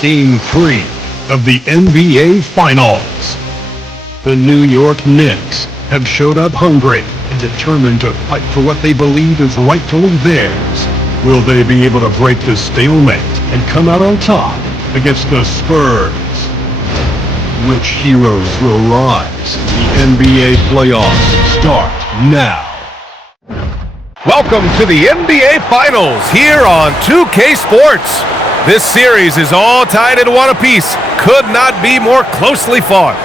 Game 3 of the NBA Finals. The New York Knicks have showed up hungry and determined to fight for what they believe is rightfully theirs. Will they be able to break the stalemate and come out on top against the Spurs? Which heroes will rise? The NBA playoffs start now. Welcome to the NBA Finals here on 2K Sports. This series is all tied at one apiece. Could not be more closely fought.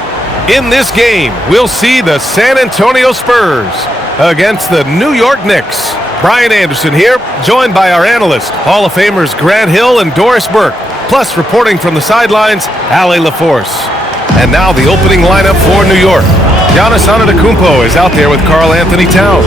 In this game, we'll see the San Antonio Spurs against the New York Knicks. Brian Anderson here, joined by our analysts, Hall of Famers Grant Hill and Doris Burke, plus reporting from the sidelines, Ale LaForce. And now the opening lineup for New York. Giannis Antetokounmpo is out there with Karl Anthony Towns.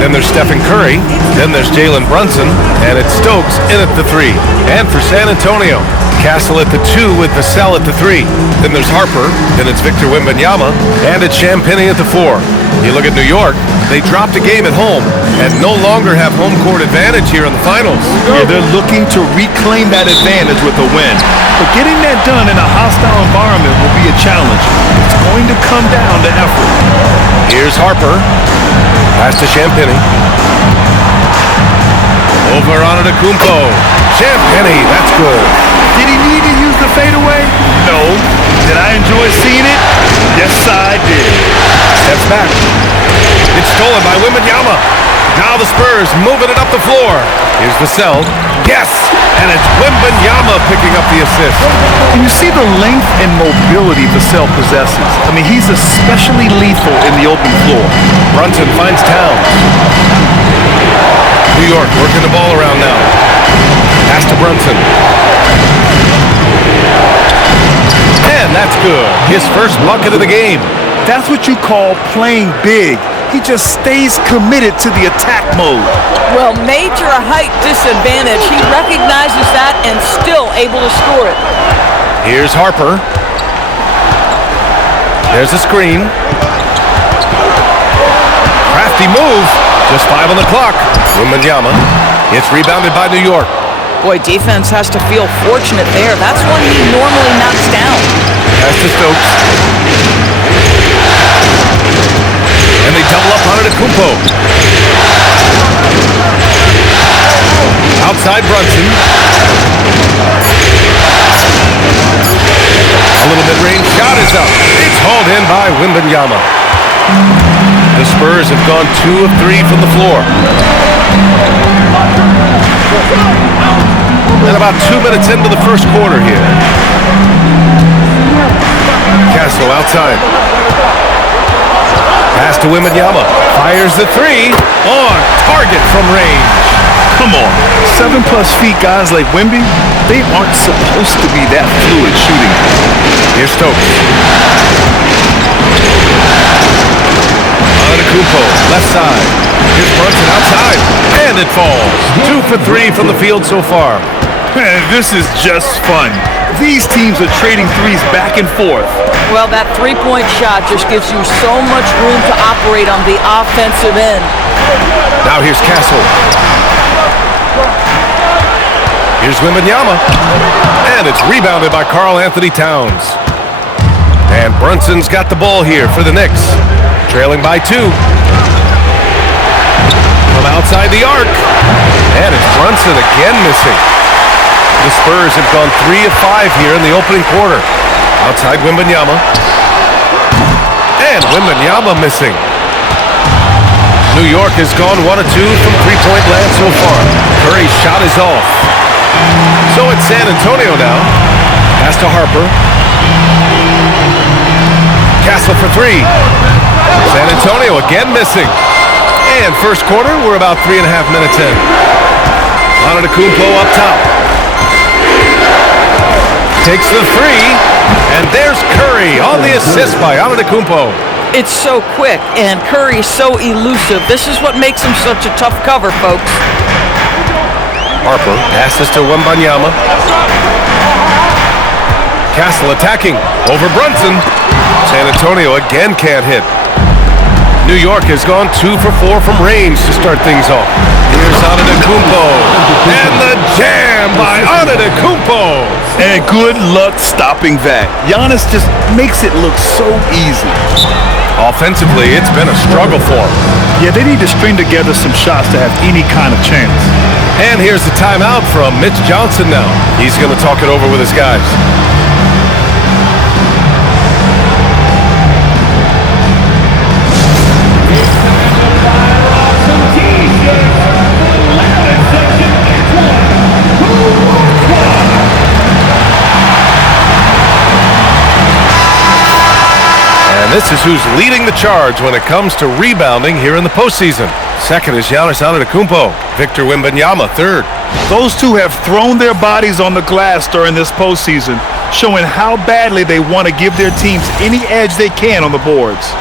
Then there's Stephen Curry. Then there's Jalen Brunson. And it's Stokes in at the 3. And for San Antonio, Castle at the 2 with Vassell at the 3. Then there's Harper. Then it's Victor Wembanyama. And it's Champagnie at the 4. You look at New York, they dropped a game at home and no longer have home court advantage here in the finals. Yeah, they're looking to reclaim that advantage with a win. But getting that done in a hostile environment will be a challenge. It's going to come down to effort. Here's Harper. Pass to Champagnie. Over Antetokounmpo. Champagnie, that's good. Did he need to use the fadeaway? No. Did I enjoy seeing it? Yes, I did. Steps back. It's stolen by Wembanyama. Now the Spurs moving it up the floor. Here's Vassell. Yes! And it's Wembanyama picking up the assist. Can you see the length and mobility Vassell possesses? I mean, he's especially lethal in the open floor. Brunson finds Towns. New York working the ball around now. Pass to Brunson. And that's good. His first bucket of the game. That's what you call playing big. He just stays committed to the attack mode. Well, major height disadvantage. He recognizes that and still able to score it. Here's Harper. There's a screen. Crafty move. Just 5 on the clock. Wembanyama. It's rebounded by New York. Boy, defense has to feel fortunate there. That's one he normally knocks down. Pass to Stokes. And they double up on Antetokounmpo. Outside Brunson. A little mid-range shot is up. It's hauled in by Wembanyama. The Spurs have gone 2 of 3 from the floor. And about 2 minutes into the first quarter here. Castle outside. Pass to Wembanyama. Fires the 3. On target from range. Come on. 7+ feet guys like Wemby, they aren't supposed to be that fluid shooting. Here's Stokes. Antetokounmpo, left side. Here's Brunson outside. And it falls. 2 for 3 from the field so far. Man, this is just fun. These teams are trading threes back and forth. Well, that three-point shot just gives you so much room to operate on the offensive end. Now here's Castle. Here's Wembanyama. And it's rebounded by Karl Anthony Towns. And Brunson's got the ball here for the Knicks. Trailing by 2. From outside the arc. And it's Brunson again missing. The Spurs have gone 3 of 5 here in the opening quarter. Outside Wembanyama. And Wembanyama missing. New York has gone 1 of 2 from three-point land so far. Curry's shot is off. So it's San Antonio now. Pass to Harper. Castle for 3. San Antonio again missing. And first quarter, we're about 3.5 minutes in. Antetokounmpo up top. Takes the 3, and there's Curry on the assist by Antetokounmpo. It's so quick, and Curry's so elusive. This is what makes him such a tough cover, folks. Harper passes to Wembanyama. Castle attacking over Brunson. San Antonio again can't hit. New York has gone 2 for 4 from range to start things off. Here's Antetokounmpo. And the jam by Antetokounmpo. And good luck stopping that. Giannis just makes it look so easy. Offensively, it's been a struggle for him. Yeah, they need to string together some shots to have any kind of chance. And here's the timeout from Mitch Johnson now. He's going to talk it over with his guys. And this is who's leading the charge when it comes to rebounding here in the postseason. Second is Giannis Antetokounmpo. Victor Wembanyama, third. Those two have thrown their bodies on the glass during this postseason, showing how badly they want to give their teams any edge they can on the boards.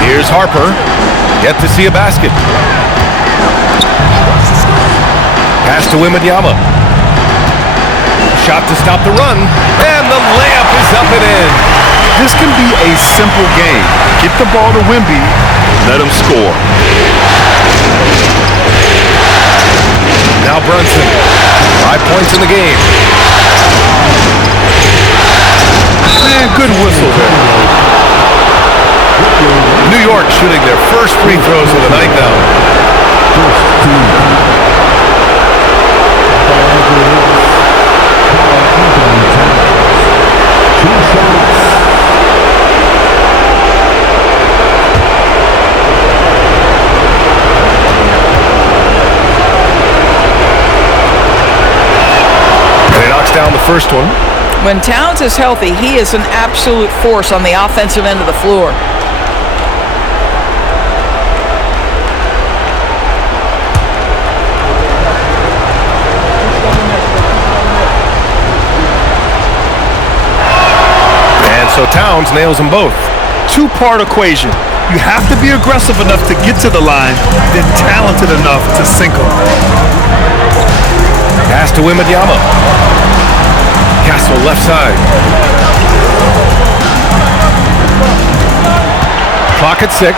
Here's Harper. Yet to see a basket. Pass to Wembanyama. Shot to stop the run. And the layup is up and in. This can be a simple game. Get the ball to Wemby, let him score. Now Brunson. 5 points in the game. Man, good whistle there. New York shooting their first free throws of the night now. And he knocks down the first one. When Towns is healthy, he is an absolute force on the offensive end of the floor. So Towns nails them both. Two-part equation. You have to be aggressive enough to get to the line, then talented enough to sink them. Pass to Wembanyama. Castle left side. Clock at 6.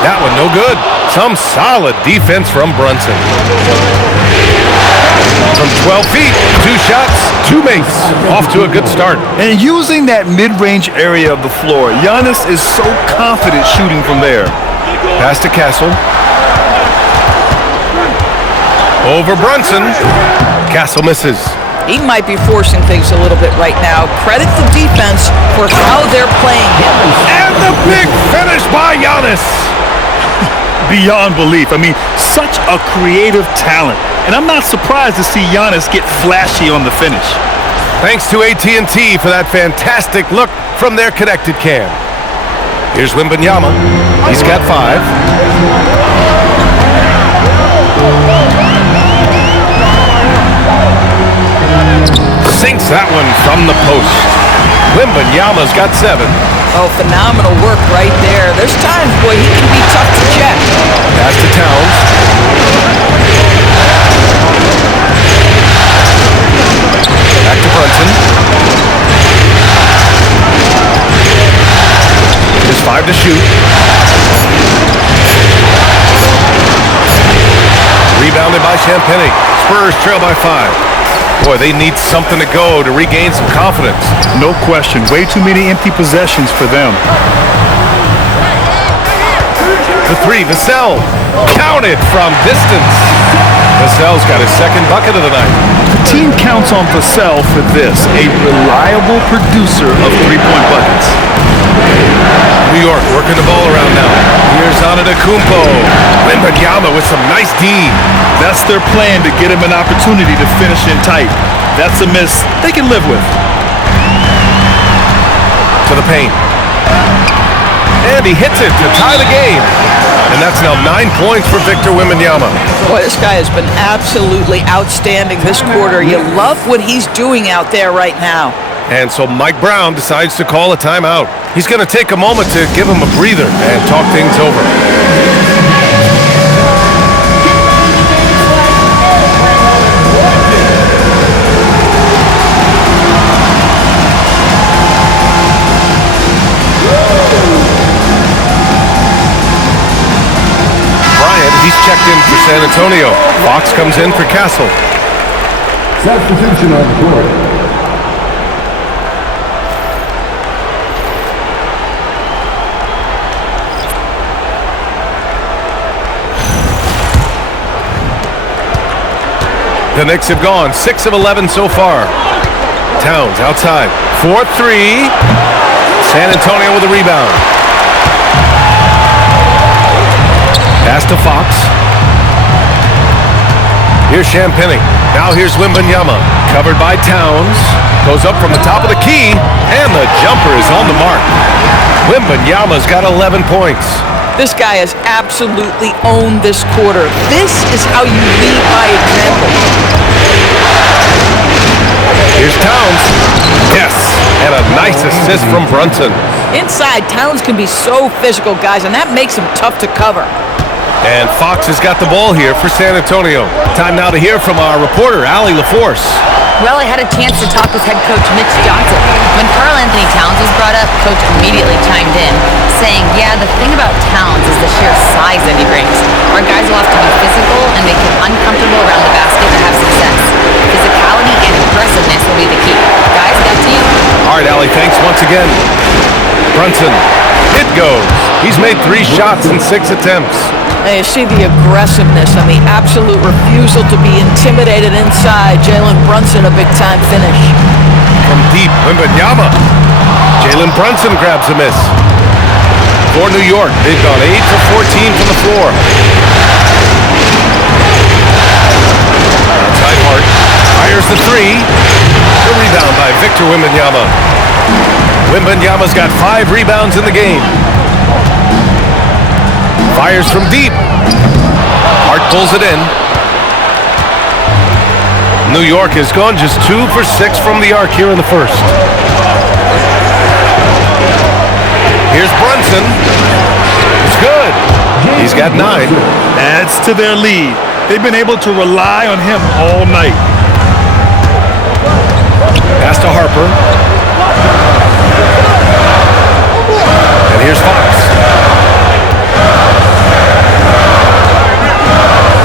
That one no good. Some solid defense from Brunson. From 12 feet, 2 shots, 2 makes. Off to a good start. And using that mid-range area of the floor, Giannis is so confident shooting from there. Pass to Castle. Over Brunson. Castle misses. He might be forcing things a little bit right now. Credit the defense for how they're playing him. And the big finish by Giannis. Beyond belief. I mean, such a creative talent. And I'm not surprised to see Giannis get flashy on the finish. Thanks to AT&T for that fantastic look from their connected cam. Here's Wembanyama. He's got 5. Sinks that one from the post. Wembanyama's got 7. Oh, phenomenal work right there. There's times, boy, he can be tough to check. Pass to Towns. Back to Brunson. Just 5 to shoot. Rebounded by Champagny. Spurs trail by 5. Boy, they need something to go to regain some confidence. No question. Way too many empty possessions for them. The 3, Vassell. Counted from distance. Vassell's got his second bucket of the night. The team counts on Vassell for this, a reliable producer of three-point buckets. New York working the ball around now. Here's Antetokounmpo. Wembanyama with some nice D. That's their plan, to get him an opportunity to finish in tight. That's a miss they can live with. To the paint. And he hits it to tie the game. And that's now 9 points for Victor Wembanyama. Boy, this guy has been absolutely outstanding this quarter. You love what he's doing out there right now. And so Mike Brown decides to call a timeout. He's going to take a moment to give him a breather and talk things over. San Antonio. Fox comes in for Castle. Substitution on the court. The Knicks have gone 6 of 11 so far. Towns outside. 4-3. San Antonio with a rebound. Pass to Fox. Here's Champagny. Now here's Wembanyama. Covered by Towns. Goes up from the top of the key. And the jumper is on the mark. Wembanyama's got 11 points. This guy has absolutely owned this quarter. This is how you lead by example. Here's Towns. Yes, and a nice assist from Brunson. Inside, Towns can be so physical, guys, and that makes him tough to cover. And Fox has got the ball here for San Antonio. Time now to hear from our reporter, Allie LaForce. Well, I had a chance to talk with head coach Mitch Johnson. When Karl Anthony Towns was brought up, coach immediately chimed in, saying, yeah, the thing about Towns is the sheer size that he brings. Our guys will have to be physical and make him uncomfortable around the basket to have success. Physicality and aggressiveness will be the key. Guys, back to you. All right, Allie, thanks once again. Brunson, it goes. He's made 3 shots in 6 attempts. And you see the aggressiveness and the absolute refusal to be intimidated inside. Jalen Brunson, a big-time finish. From deep, Wembanyama. Jalen Brunson grabs a miss. For New York, they've gone 8 for 14 from the floor. Outside Hart. Fires the 3. The rebound by Victor Wembanyama. Wembanyama's got 5 rebounds in the game. Fires from deep. Hart pulls it in. New York has gone just 2 for 6 from the arc here in the first. Here's Brunson. It's good. He's got 9. Adds to their lead. They've been able to rely on him all night. Pass to Harper. And here's Fox.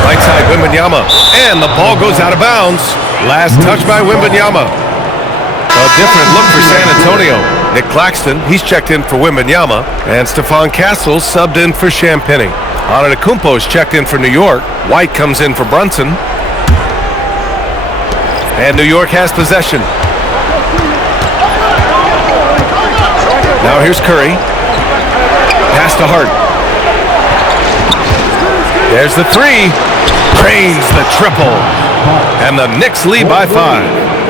Right side, Wembanyama. And the ball goes out of bounds. Last touch by Wembanyama. A different look for San Antonio. Nick Claxton, he's checked in for Wembanyama. And Stephon Castle subbed in for Champagny. Antetokounmpo's checked in for New York. White comes in for Brunson. And New York has possession. Now here's Curry. Pass to Hart. There's the 3. Drains the triple. And the Knicks lead by 5.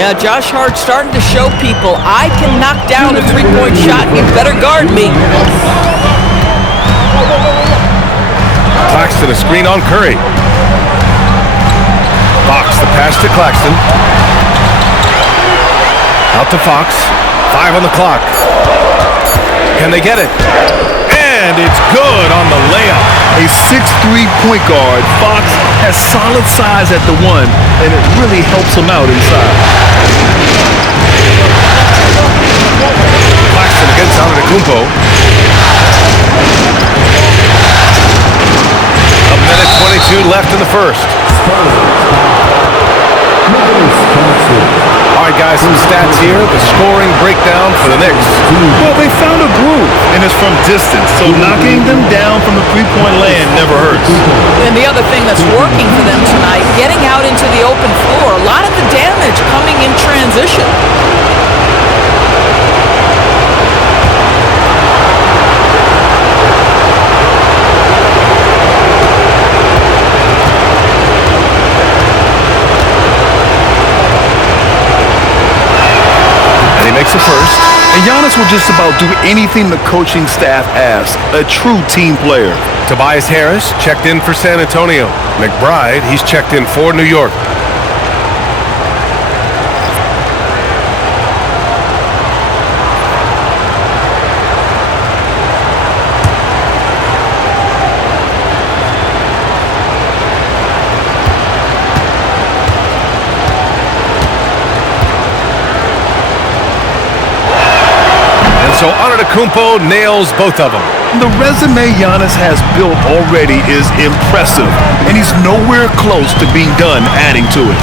Yeah, Josh Hart starting to show people, I can knock down a three-point shot. You better guard me. Claxton, a screen on Curry. Fox, the pass to Claxton. Out to Fox. 5 on the clock. Can they get it? And it's good on the layup. A 6'3" point guard, Fox has solid size at the 1, and it really helps him out inside. Claxton against Antetokounmpo. A minute 22 left in the first. All right, guys, some stats here. The scoring breakdown for the Knicks. Well, they found a groove, and it's from distance, so knocking them down from the three-point land never hurts. And the other thing that's working for them tonight, getting out into the open floor. A lot of the damage coming in transition. Makes a first. And Giannis will just about do anything the coaching staff asks. A true team player. Tobias Harris checked in for San Antonio. McBride, he's checked in for New York. So Antetokounmpo nails both of them. The resume Giannis has built already is impressive, and he's nowhere close to being done adding to it.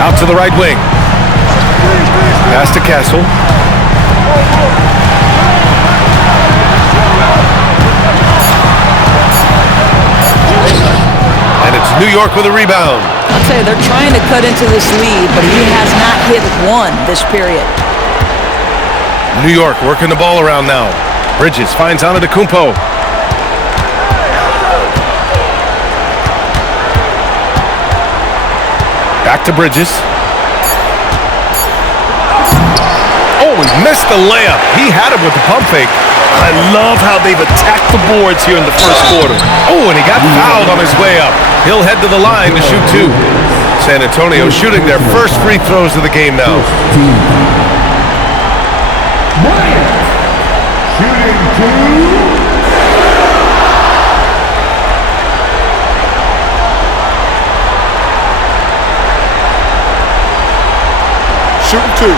Out to the right wing. Pass to Castle. And it's New York with a rebound. I'll tell you, they're trying to cut into this lead, but he has not hit one this period. New York working the ball around now. Bridges finds Antetokounmpo. Back to Bridges. Oh, he missed the layup. He had him with the pump fake. I love how they've attacked the boards here in the first quarter. Oh, and he got fouled on his way up. He'll head to the line to shoot two. San Antonio shooting their first free throws of the game now. Shooting two. Shooting two.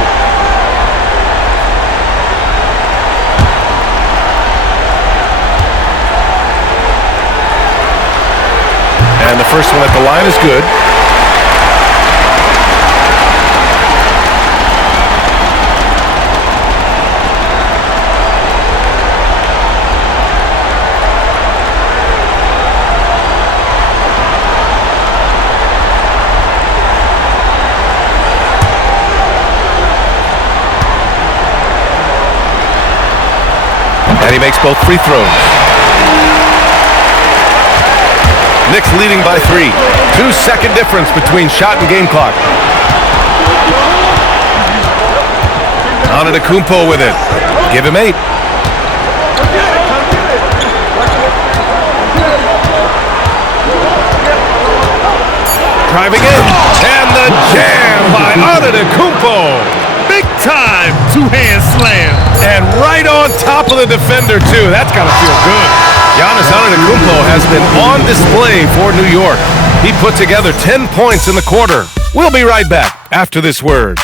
And the first one at the line is good. And he makes both free throws. Knicks leading by 3. 2-second difference between shot and game clock. Antetokounmpo with it. Give him 8. Driving in. And the jam by Antetokounmpo. Big time two-hand slam. And right on top of the defender, too. That's got to feel good. Giannis Antetokounmpo has been on display for New York. He put together 10 points in the quarter. We'll be right back after this word.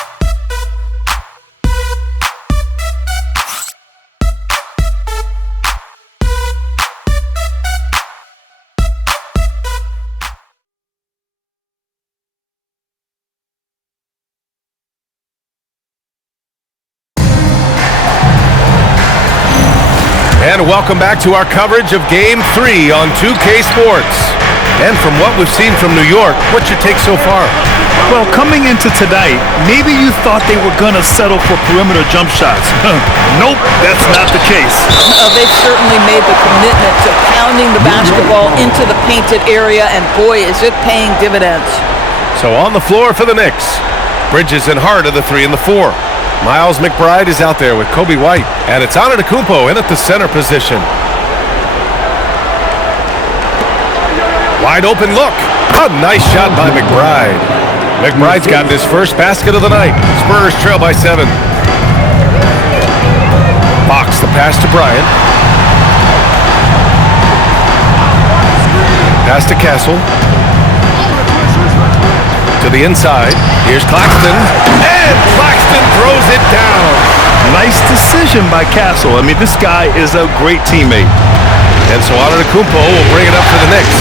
And welcome back to our coverage of Game 3 on 2K Sports. And from what we've seen from New York, what's your take so far? Well, coming into tonight, maybe you thought they were going to settle for perimeter jump shots. Nope, that's not the case. They've certainly made the commitment to pounding the basketball into the painted area, and boy, is it paying dividends. So on the floor for the Knicks, Bridges and Hart are the 3 and the 4. Miles McBride is out there with Kobe White, and it's Antetokounmpo in at the center position. Wide open look. A nice shot by McBride. McBride's gotten his first basket of the night. Spurs trail by 7. Fox the pass to Bryant. Pass to Castle. To the inside. Here's Claxton. And Claxton throws it down. Nice decision by Castle. I mean, this guy is a great teammate. And so Antetokounmpo will bring it up for the Knicks.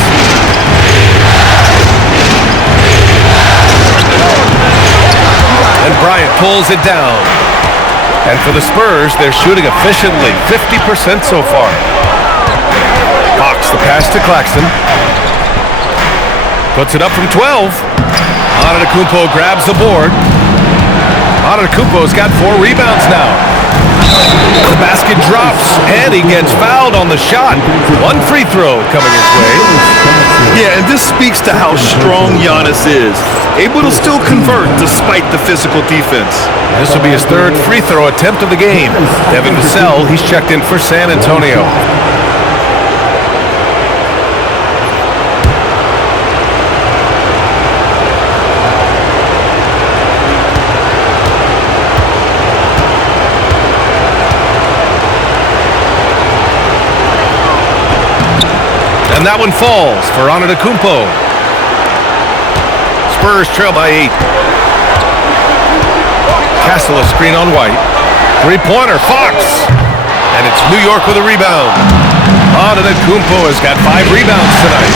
And Bryant pulls it down. And for the Spurs, they're shooting efficiently, 50% so far. Fox the pass to Claxton. Puts it up from 12. Antetokounmpo grabs the board. Antetokounmpo's got 4 rebounds now. The basket drops, and he gets fouled on the shot. 1 free throw coming his way. Yeah, and this speaks to how strong Giannis is. Able to still convert despite the physical defense. This will be his 3rd free throw attempt of the game. Devin Vassell, he's checked in for San Antonio. And that one falls for Antetokounmpo. Spurs trail by 8. Castle a screen on White. Three-pointer, Fox. And it's New York with a rebound. Antetokounmpo has got 5 rebounds tonight.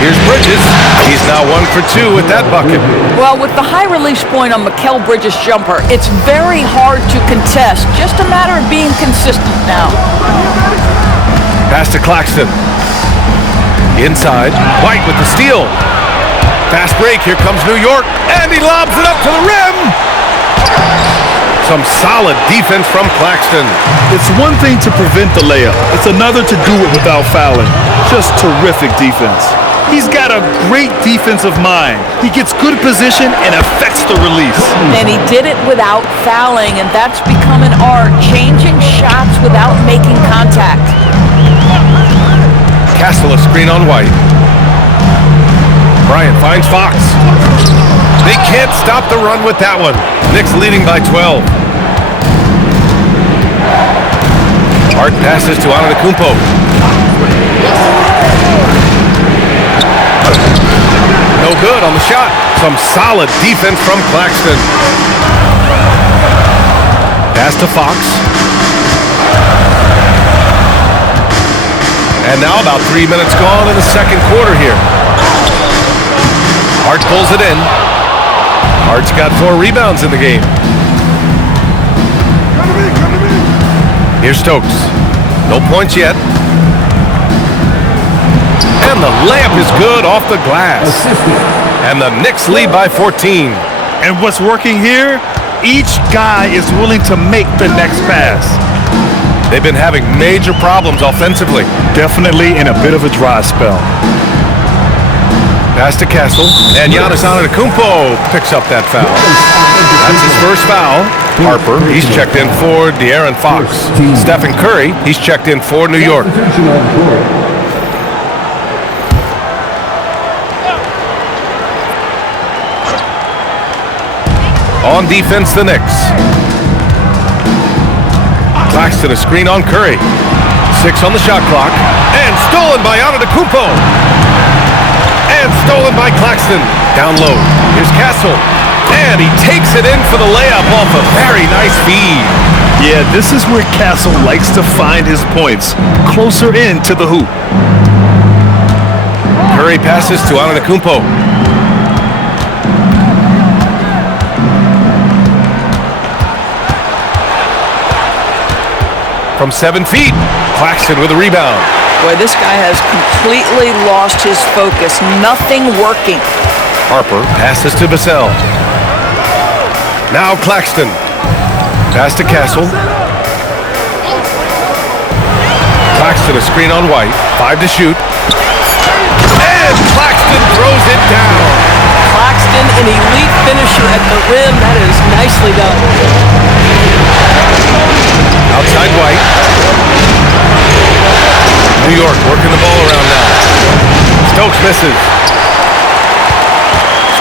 Here's Bridges. He's now 1 for 2 with that bucket. Well, with the high release point on Mikal Bridges' jumper, it's very hard to contest. Just a matter of being consistent now. Pass to Claxton. Inside. White with the steal. Fast break. Here comes New York. And he lobs it up to the rim. Some solid defense from Claxton. It's one thing to prevent the layup. It's another to do it without fouling. Just terrific defense. He's got a great defensive mind. He gets good position and affects the release. And he did it without fouling, and that's become an art, changing shots without making contact. Castle a screen on White. Bryant finds Fox. They can't stop the run with that one. Knicks leading by 12. Hart passes to Antetokounmpo. No good on the shot. Some solid defense from Claxton. Pass to Fox. And now about 3 minutes gone in the second quarter here. Hart pulls it in. Hart's got 4 rebounds in the game. Here's Stokes. No points yet. And the layup is good off the glass. And the Knicks lead by 14. And what's working here? Each guy is willing to make the next pass. They've been having major problems offensively. Definitely in a bit of a dry spell. Pass to Castle. And Giannis Antetokounmpo picks up that foul. That's his first foul. Harper, he's checked in for De'Aaron Fox. Stephen Curry, he's checked in for New York. On defense, the Knicks. Claxton a screen on Curry. 6 on the shot clock. And stolen by Antetokounmpo. And stolen by Claxton. Down low. Here's Castle. And he takes it in for the layup off a very nice feed. Yeah, this is where Castle likes to find his points. Closer in to the hoop. Curry passes to Antetokounmpo. From 7 feet, Claxton with a rebound. Boy, this guy has completely lost his focus. Nothing working. Harper passes to Vassell. Now Claxton. Pass to Castle. Claxton a screen on White. 5 to shoot. And Claxton throws it down. Claxton, an elite finisher at the rim. That is nicely done. Outside White. New York working the ball around now. Stokes misses.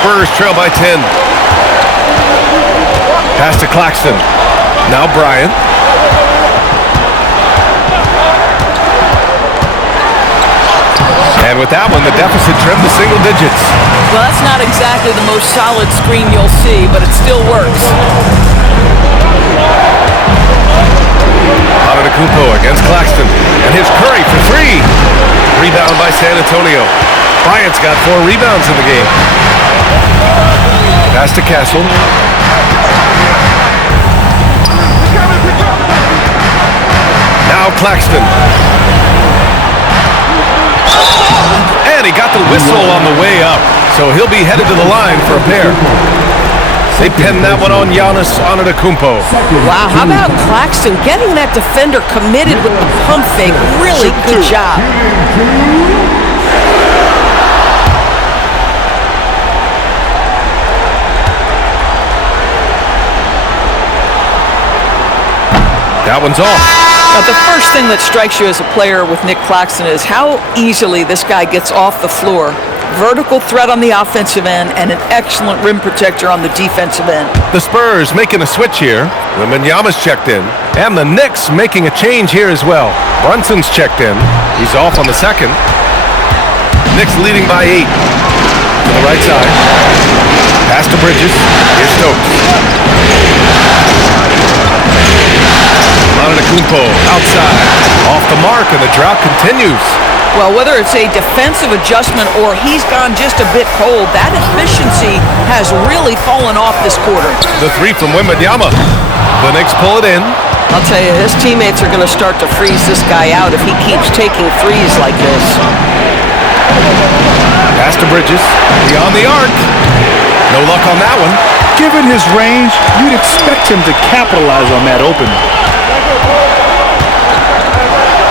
Spurs trail by 10. Pass to Claxton. Now Bryant. And with that one, the deficit trimmed to single digits. Well, that's not exactly the most solid screen you'll see, but it still works. Antetokounmpo against Claxton. And here's Curry for 3. Rebound by San Antonio. Bryant's got 4 rebounds in the game. Pass to Castle. Now Claxton. And he got the whistle on the way up. So he'll be headed to the line for a pair. They pinned that one on Giannis Antetokounmpo. Wow, how about Claxton getting that defender committed with the pump fake? Really good job. That one's off. Now, the first thing that strikes you as a player with Nick Claxton is how easily this guy gets off the floor. Vertical threat on the offensive end and an excellent rim protector on the defensive end. The Spurs making a switch here. Wembanyama's checked in. And the Knicks making a change here as well. Brunson's checked in. He's off on the second. Knicks leading by 8. To the right side. Pass to Bridges. Here's Stokes. Antetokounmpo outside. Off the mark, and the drought continues. Well, whether it's a defensive adjustment or he's gone just a bit cold, that efficiency has really fallen off this quarter. The three from Wembanyama. The Knicks pull it in. I'll tell you, his teammates are going to start to freeze this guy out if he keeps taking threes like this. Pass to Bridges. Beyond the arc. No luck on that one. Given his range, you'd expect him to capitalize on that opening.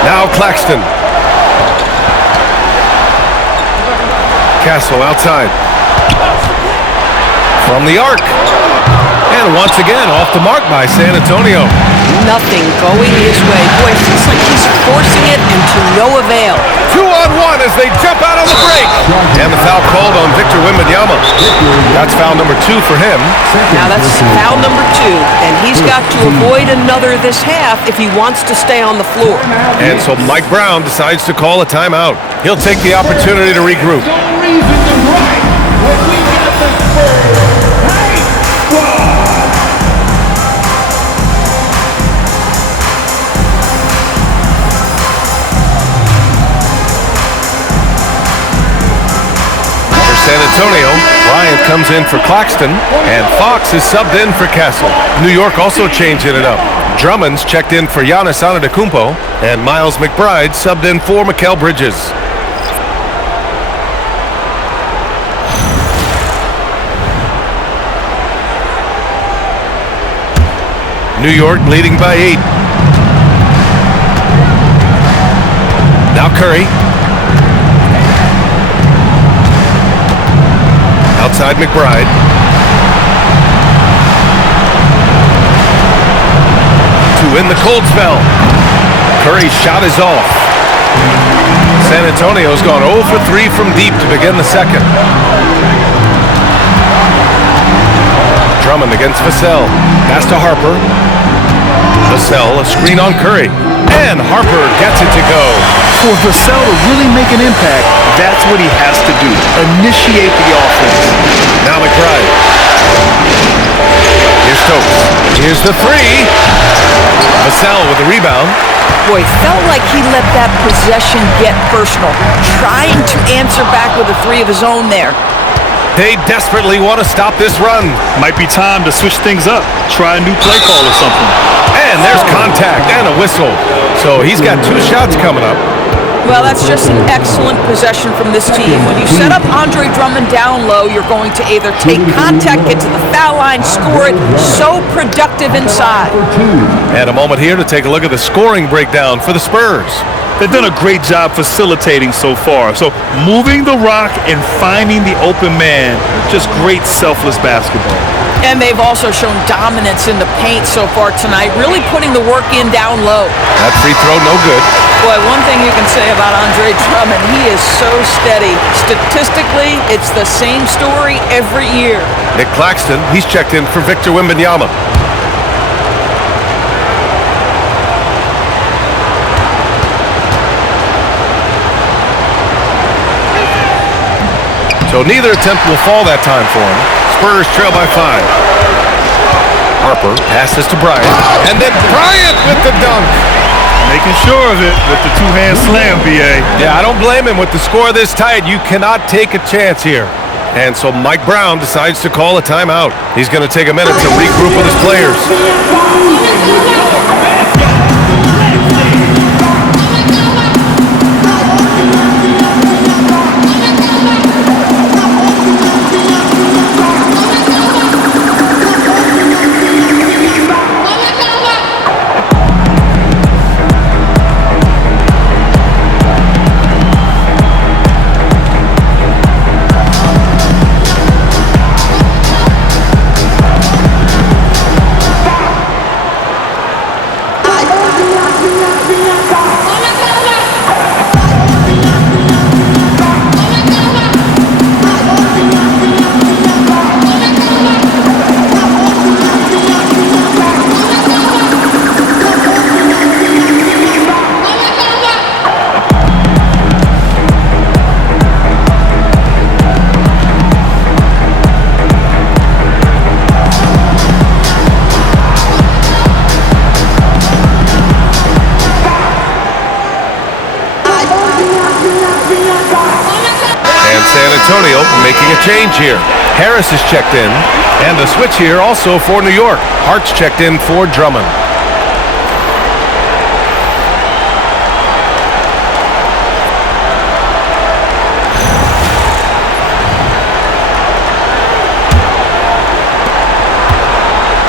Now Claxton. Castle outside. From the arc. And once again, off the mark by San Antonio. Nothing going his way. Boy, it feels like he's forcing it and to no avail. 2-on-1 as they jump out on the break. And the foul called on Victor Wembanyama. That's foul number 2 for him. Now that's foul number 2, and he's got to avoid another this half if he wants to stay on the floor. And so Mike Brown decides to call a timeout. He'll take the opportunity to regroup. San Antonio, Bryant comes in for Claxton, and Fox is subbed in for Castle. New York also changing it up. Drummond's checked in for Giannis Antetokounmpo, and Miles McBride subbed in for Mikal Bridges. New York leading by 8. Now Curry. Outside McBride. To win the cold spell. Curry's shot is off. San Antonio's gone 0 for 3 from deep to begin the second. Drummond against Vassell. Pass to Harper. Vassell, a screen on Curry. And Harper gets it to go. For Vassell to really make an impact, that's what he has to do. Initiate the offense. Now McBride. Here's Stokes. Here's the three. Vassell with the rebound. Boy, felt like he let that possession get personal, trying to answer back with a three of his own there. They desperately want to stop this run. Might be time to switch things up. Try a new play call or something. And there's contact and a whistle. So he's got 2 shots coming up. Well, that's just an excellent possession from this team. When you set up Andre Drummond down low, you're going to either take contact, get to the foul line, score it. So productive inside. And a moment here to take a look at the scoring breakdown for the Spurs. They've done a great job facilitating so far. So moving the rock and finding the open man, just great selfless basketball. And they've also shown dominance in the paint so far tonight, really putting the work in down low. That free throw, no good. Boy, one thing you can say about Andre Drummond, he is so steady. Statistically, it's the same story every year. Nick Claxton, he's checked in for Victor Wembanyama. So neither attempt will fall that time for him. Spurs trail by 5. Harper passes to Bryant. And then Bryant with the dunk. Making sure of it with the 2-hand slam, B.A. Yeah, I don't blame him. With the score this tight, you cannot take a chance here. And so Mike Brown decides to call a timeout. He's going to take a minute to regroup with his players. San Antonio making a change here. Harris is checked in, and a switch here also for New York. Hart's checked in for Drummond.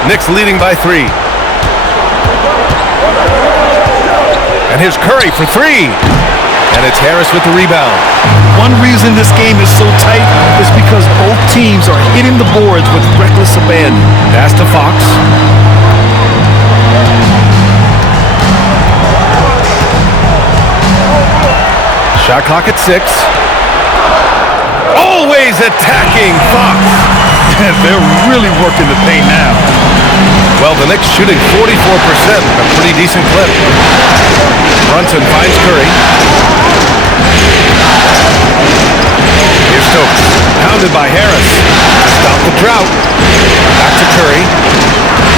Knicks leading by 3. And here's Curry for 3. And it's Harris with the rebound. One reason this game is so tight is because both teams are hitting the boards with reckless abandon. Pass to Fox. Shot clock at 6. Always attacking Fox. They're really working the paint now. Well, the Knicks shooting 44%, a pretty decent clip. Brunson finds Curry. Here's Stokes, pounded by Harris. To stop the drought. Back to Curry.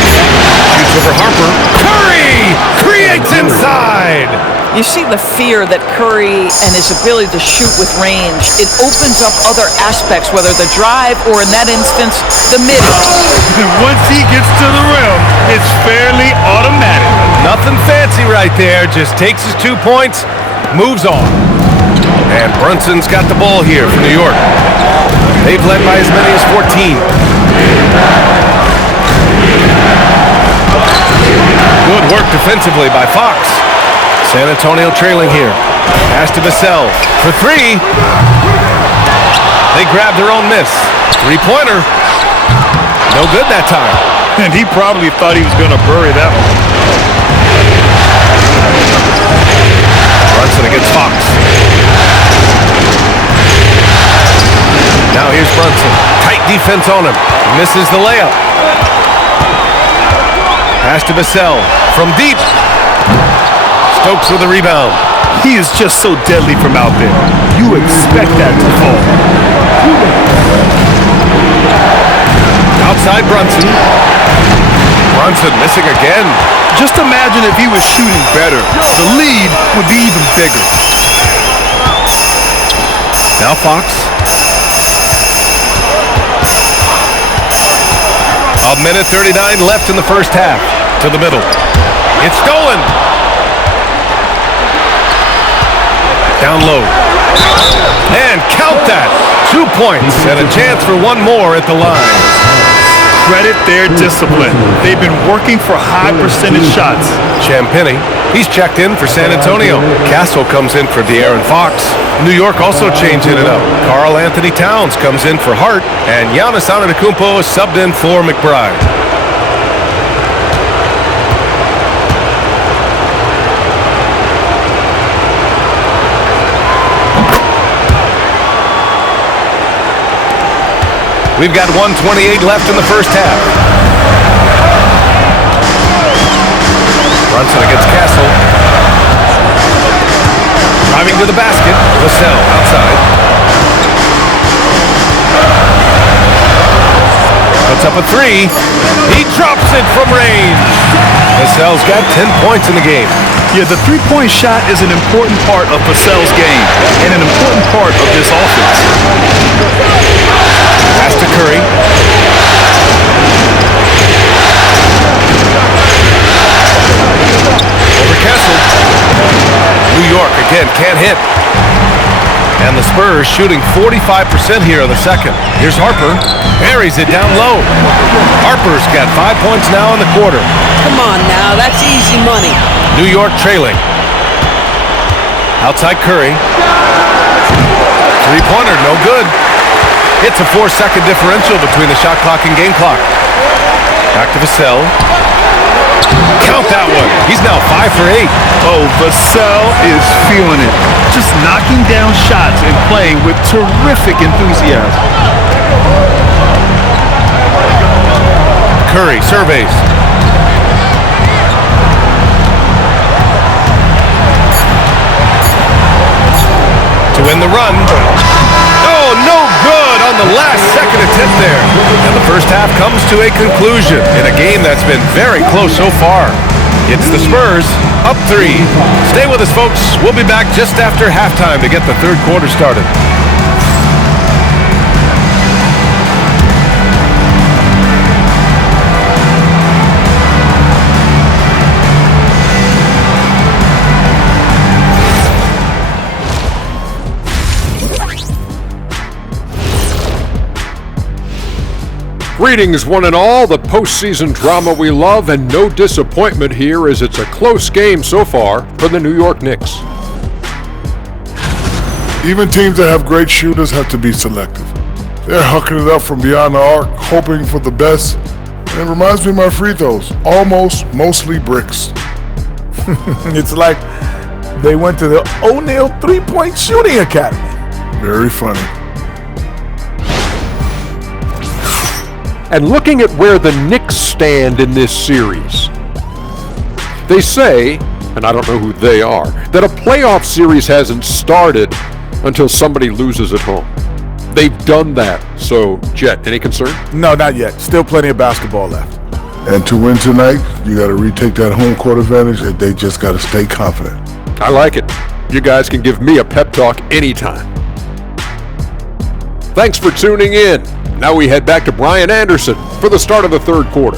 Shoots over Harper. Curry creates inside. You see the fear that Curry and his ability to shoot with range. It opens up other aspects, whether the drive or, in that instance, the mid. Once he gets to the rim, it's fairly automatic. Nothing fancy right there. Just takes his 2 points, moves on. And Brunson's got the ball here for New York. They've led by as many as 14. Good work defensively by Fox. San Antonio trailing here. Pass to Vassell for 3. They grab their own miss. 3-pointer. No good that time. And he probably thought he was going to bury that one. Brunson against Fox. Now here's Brunson. Tight defense on him. Misses the layup. Pass to Vassell from deep. Stokes with the rebound. He is just so deadly from out there. You expect that to fall. Outside Brunson. Brunson missing again. Just imagine if he was shooting better. The lead would be even bigger. Now Fox. A minute 39 left in the first half. To the middle. It's stolen. Down low. And count that. 2 points and a chance for one more at the line. Credit their discipline. They've been working for high percentage shots. Champagny, he's checked in for San Antonio. Castle comes in for De'Aaron Fox. New York also changing it up. Karl Anthony Towns comes in for Hart. And Giannis Antetokounmpo is subbed in for McBride. We've got 1:28 left in the first half. Brunson against Castle. Driving to the basket. Vassell outside. Puts up a 3. He drops it from range. Vassell's got 10 points in the game. Yeah, the three-point shot is an important part of Vassell's game and an important part of this offense. Pass to Curry. Over Castle. New York again can't hit. And the Spurs shooting 45% here in the second. Here's Harper. Buries it down low. Harper's got 5 points now in the quarter. Come on now, that's easy money. New York trailing. Outside Curry. Three-pointer, no good. It's a 4-second differential between the shot clock and game clock. Back to Vassell. Count that one. He's now 5 for 8. Oh, Vassell is feeling it. Just knocking down shots and playing with terrific enthusiasm. Curry surveys. To win the run. Oh, no good on the last second attempt there. And the first half comes to a conclusion in a game that's been very close so far. It's the Spurs up 3. Stay with us, folks. We'll be back just after halftime to get the third quarter started. Greetings, one and all. The postseason drama we love, and no disappointment here as it's a close game so far for the New York Knicks. Even teams that have great shooters have to be selective. They're hucking it up from beyond the arc, hoping for the best. And it reminds me of my free throws. Almost, mostly bricks. It's like they went to the O'Neal three-point shooting academy. Very funny. And looking at where the Knicks stand in this series, they say, and I don't know who they are, that a playoff series hasn't started until somebody loses at home. They've done that. So, Jet, any concern? No, not yet. Still plenty of basketball left. And to win tonight, you got to retake that home court advantage, and they just got to stay confident. I like it. You guys can give me a pep talk anytime. Thanks for tuning in. Now we head back to Brian Anderson for the start of the third quarter.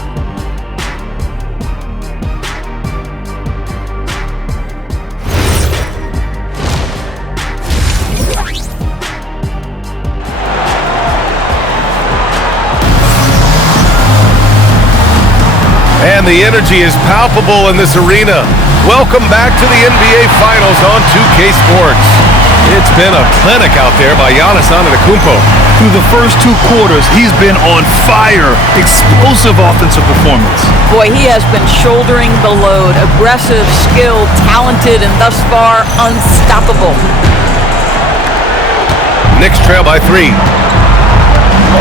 And the energy is palpable in this arena. Welcome back to the NBA Finals on 2K Sports. It's been a clinic out there by Giannis Antetokounmpo. Through the first two quarters, he's been on fire. Explosive offensive performance. Boy, he has been shouldering the load. Aggressive, skilled, talented, and thus far, unstoppable. Knicks trail by 3.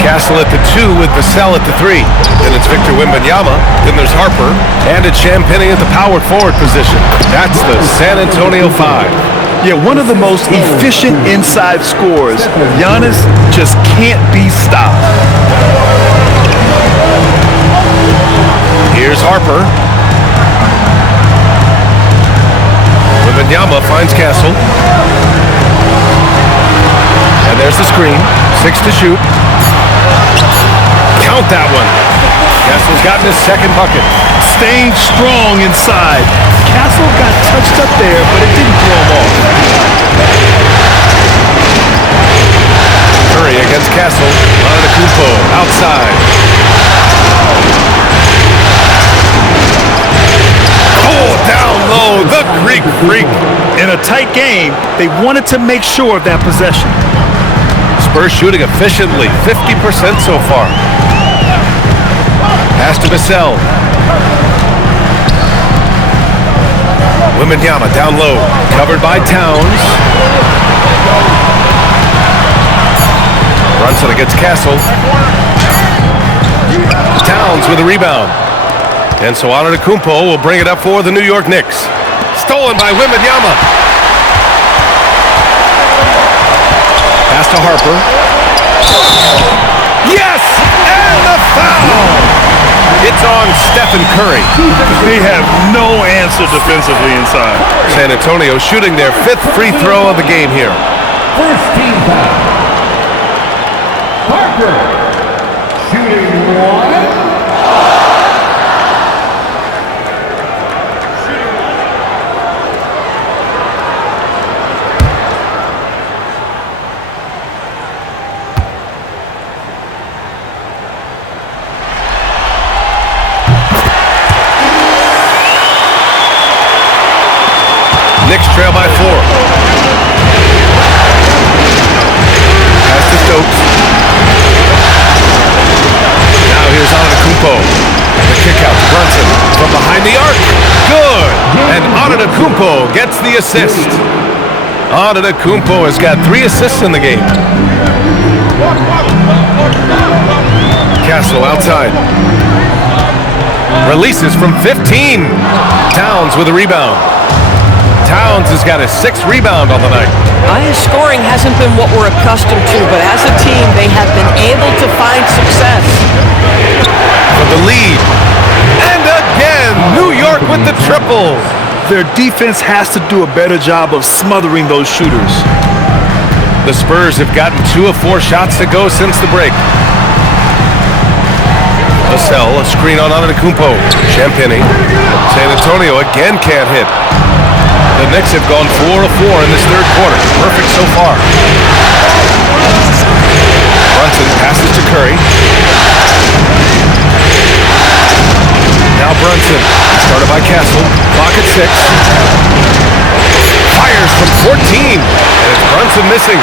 Castle at the 2 with Vassell at the 3. Then it's Victor Wembanyama. Then there's Harper. And it's Champagnie at the power forward position. That's the San Antonio 5. Yeah, one of the most efficient inside scorers. Giannis just can't be stopped. Here's Harper. Wembanyama finds Castle. And there's the screen. 6 to shoot. Count that one. Castle's gotten his second bucket. Staying strong inside. Castle got touched up there, but it didn't throw him off. Curry against Castle. Antetokounmpo outside. Oh, down low. The Greek Freak. In a tight game, they wanted to make sure of that possession. Spurs shooting efficiently. 50% so far. Pass to Vassell. Wembanyama down low. Covered by Towns. Brunson against Castle. Towns with a rebound. And so Antetokounmpo will bring it up for the New York Knicks. Stolen by Wembanyama. Pass to Harper. Yes! And the foul! It's on Stephen Curry. They have no answer defensively inside. San Antonio shooting their 5th free throw of the game here. First team foul. Parker, shooting 1. Knicks trail by 4. Pass to Stokes. Now here's Antetokounmpo. The kick out to Brunson from behind the arc. Good! And Antetokounmpo gets the assist. Antetokounmpo has got 3 assists in the game. Castle outside. Releases from 15. Towns with a rebound. Towns has got his 6th rebound on the night. His scoring hasn't been what we're accustomed to, but as a team, they have been able to find success. For the lead. And again, New York with the triple. Their defense has to do a better job of smothering those shooters. The Spurs have gotten 2 of 4 shots to go since the break. Vassell, a screen on Antetokounmpo. Champagnie. San Antonio again can't hit. The Knicks have gone 4 of 4 in this third quarter. Perfect so far. Brunson passes to Curry. missing.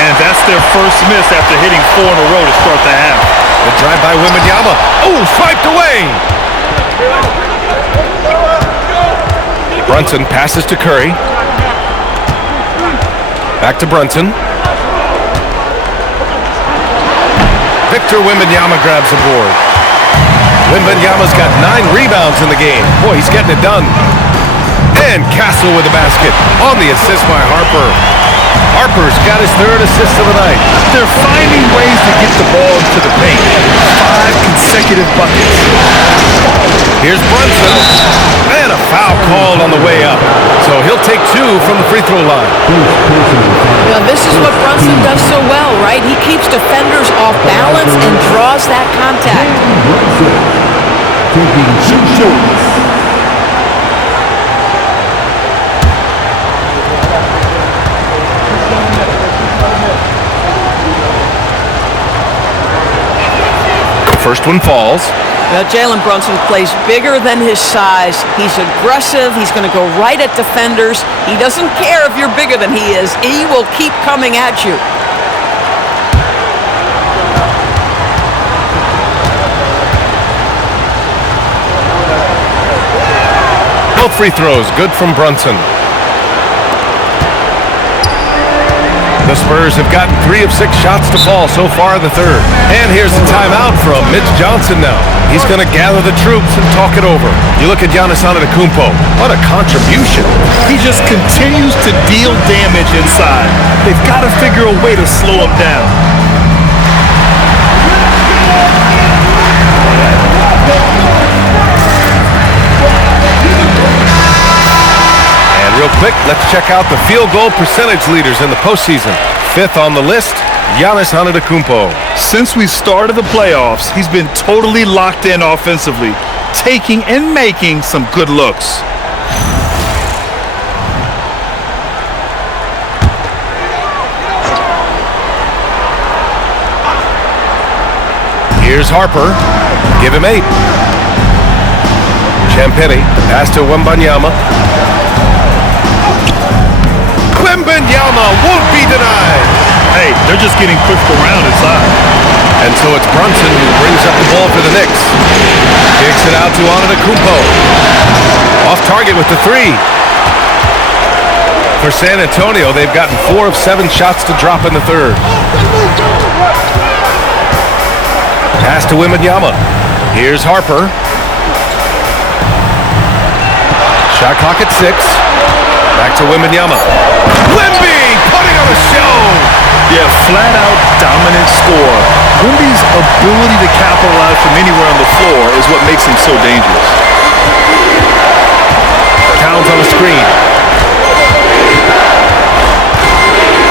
And that's their first miss after hitting 4 in a row to start the half. The drive by Wembanyama. Oh, swiped away. Brunson passes to Curry. Back to Brunson. Victor Wembanyama grabs the board. Wembanyama's got 9 rebounds in the game. Boy, he's getting it done. And Castle with the basket on the assist by Harper. Harper's got his 3rd assist of the night. They're finding ways to get the ball into the paint. 5 consecutive buckets. Here's Brunson. And a foul called on the way up. So he'll take 2 from the free throw line. Now, this is what Brunson does so well, right? He keeps defenders off balance and draws that contact. Taking 2 shots. First one falls. Now, Jalen Brunson plays bigger than his size. He's aggressive. He's going to go right at defenders. He doesn't care if you're bigger than he is. He will keep coming at you. Both free throws good from Brunson. The Spurs have gotten 3 of 6 shots to fall so far in the 3rd. And here's the timeout from Mitch Johnson now. He's going to gather the troops and talk it over. You look at Giannis Antetokounmpo. What a contribution. He just continues to deal damage inside. They've got to figure a way to slow him down. Real quick, let's check out the field goal percentage leaders in the postseason. 5th on the list, Giannis Antetokounmpo. Since we started the playoffs, he's been totally locked in offensively, taking and making some good looks. Here's Harper. Give him 8. Champagnie, pass to Wembanyama. Wembanyama won't be denied. Hey, they're just getting pushed around inside. And so it's Brunson who brings up the ball for the Knicks. Kicks it out to Antetokounmpo. Off target with the 3. For San Antonio, they've gotten 4 of 7 shots to drop in the 3rd. Pass to Wembanyama. Here's Harper. Shot clock at 6. Back to Wembanyama. Wemby putting on a show. Yeah, flat-out dominant score. Wemby's ability to capitalize from anywhere on the floor is what makes him so dangerous. Towns on the screen.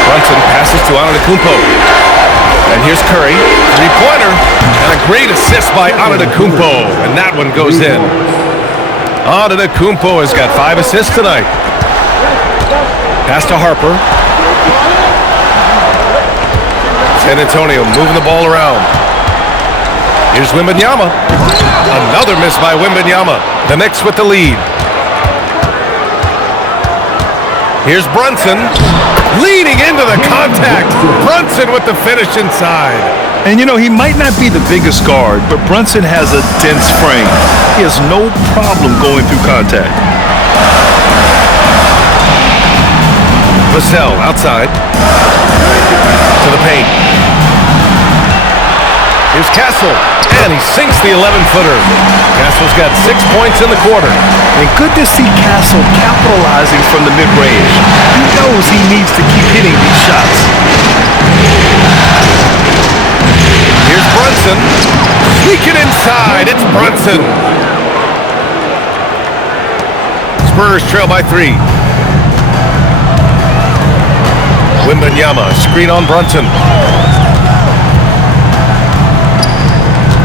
Brunson passes to Antetokounmpo. And here's Curry. 3-pointer. And a great assist by Antetokounmpo. And that one goes in. Antetokounmpo has got 5 assists tonight. Pass to Harper. San Antonio moving the ball around. Here's Wembanyama. Another miss by Wembanyama. The Knicks with the lead. Here's Brunson. Leading into the contact. Brunson with the finish inside. And you know, he might not be the biggest guard, but Brunson has a dense frame. He has no problem going through contact. Vassell outside. To the paint. Here's Castle. And he sinks the 11-footer. Castle's got 6 points in the quarter. And good to see Castle capitalizing from the mid-range. He knows he needs to keep hitting these shots. Here's Brunson. Sneaking inside. It's Brunson. Spurs trail by 3. Wembanyama, screen on Brunson.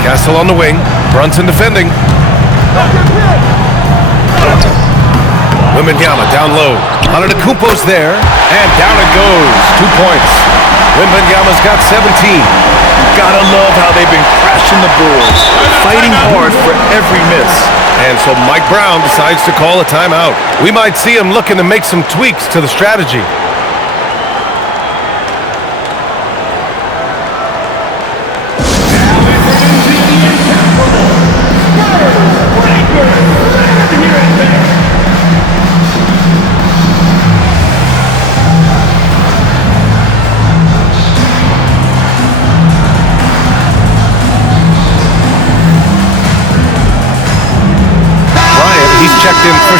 Castle on the wing. Brunson defending. Wembanyama down low. Antetokounmpo's there. And down it goes. 2 points. Wembanyama's got 17. You gotta love how they've been crashing the boards, fighting hard for every miss. And so Mike Brown decides to call a timeout. We might see him looking to make some tweaks to the strategy.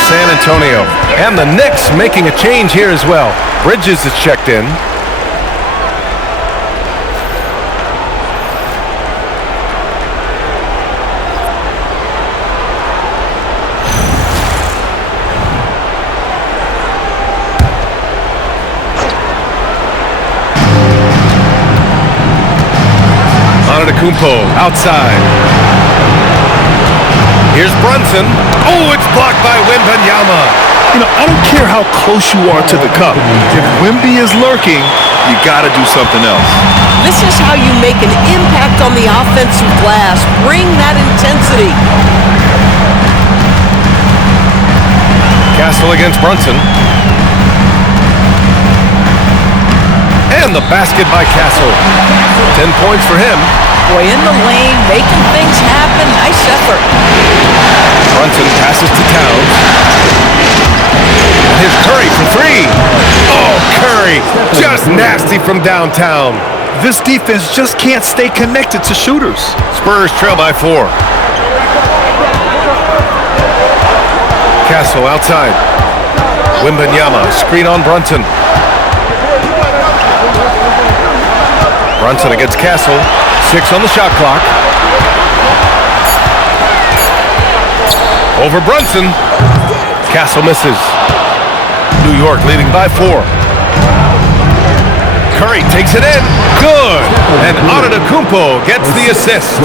San Antonio. And the Knicks making a change here as well. Bridges is checked in. Kumpo outside. Here's Brunson. Oh, it's blocked by Wembanyama. You know, I don't care how close you are to the cup. If Wemby is lurking, you got to do something else. This is how you make an impact on the offensive glass. Bring that intensity. Castle against Brunson. And the basket by Castle. 10 points for him. Boy, in the lane, making things happen. Nice effort. Brunson passes to Towns. And here's Curry for three. Oh, Curry, just nasty from downtown. This defense just can't stay connected to shooters. Spurs trail by 4. Castle outside. Wembanyama, screen on Brunson. Brunson against Castle. 6 on the shot clock. Over Brunson. Castle misses. New York leading by 4. Curry takes it in. Good. And Antetokounmpo gets the assist.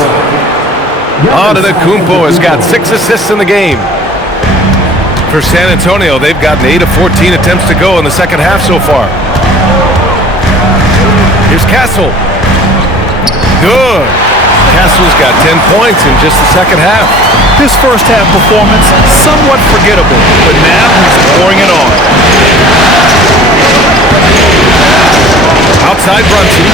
Antetokounmpo has got 6 assists in the game. For San Antonio, they've gotten 8 of 14 attempts to go in the second half so far. Here's Castle. Good. Castle's got 10 points in just the second half. This first half performance, somewhat forgettable, but now he's pouring it on. Outside Brunson.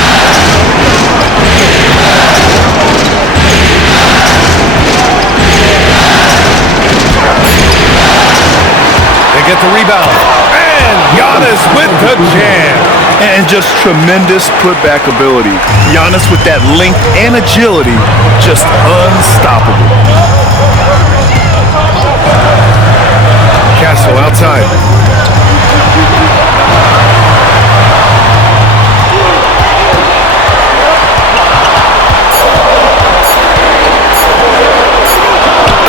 They get the rebound. And Giannis with the jam. And just tremendous putback ability. Giannis with that length and agility, just unstoppable. Castle outside.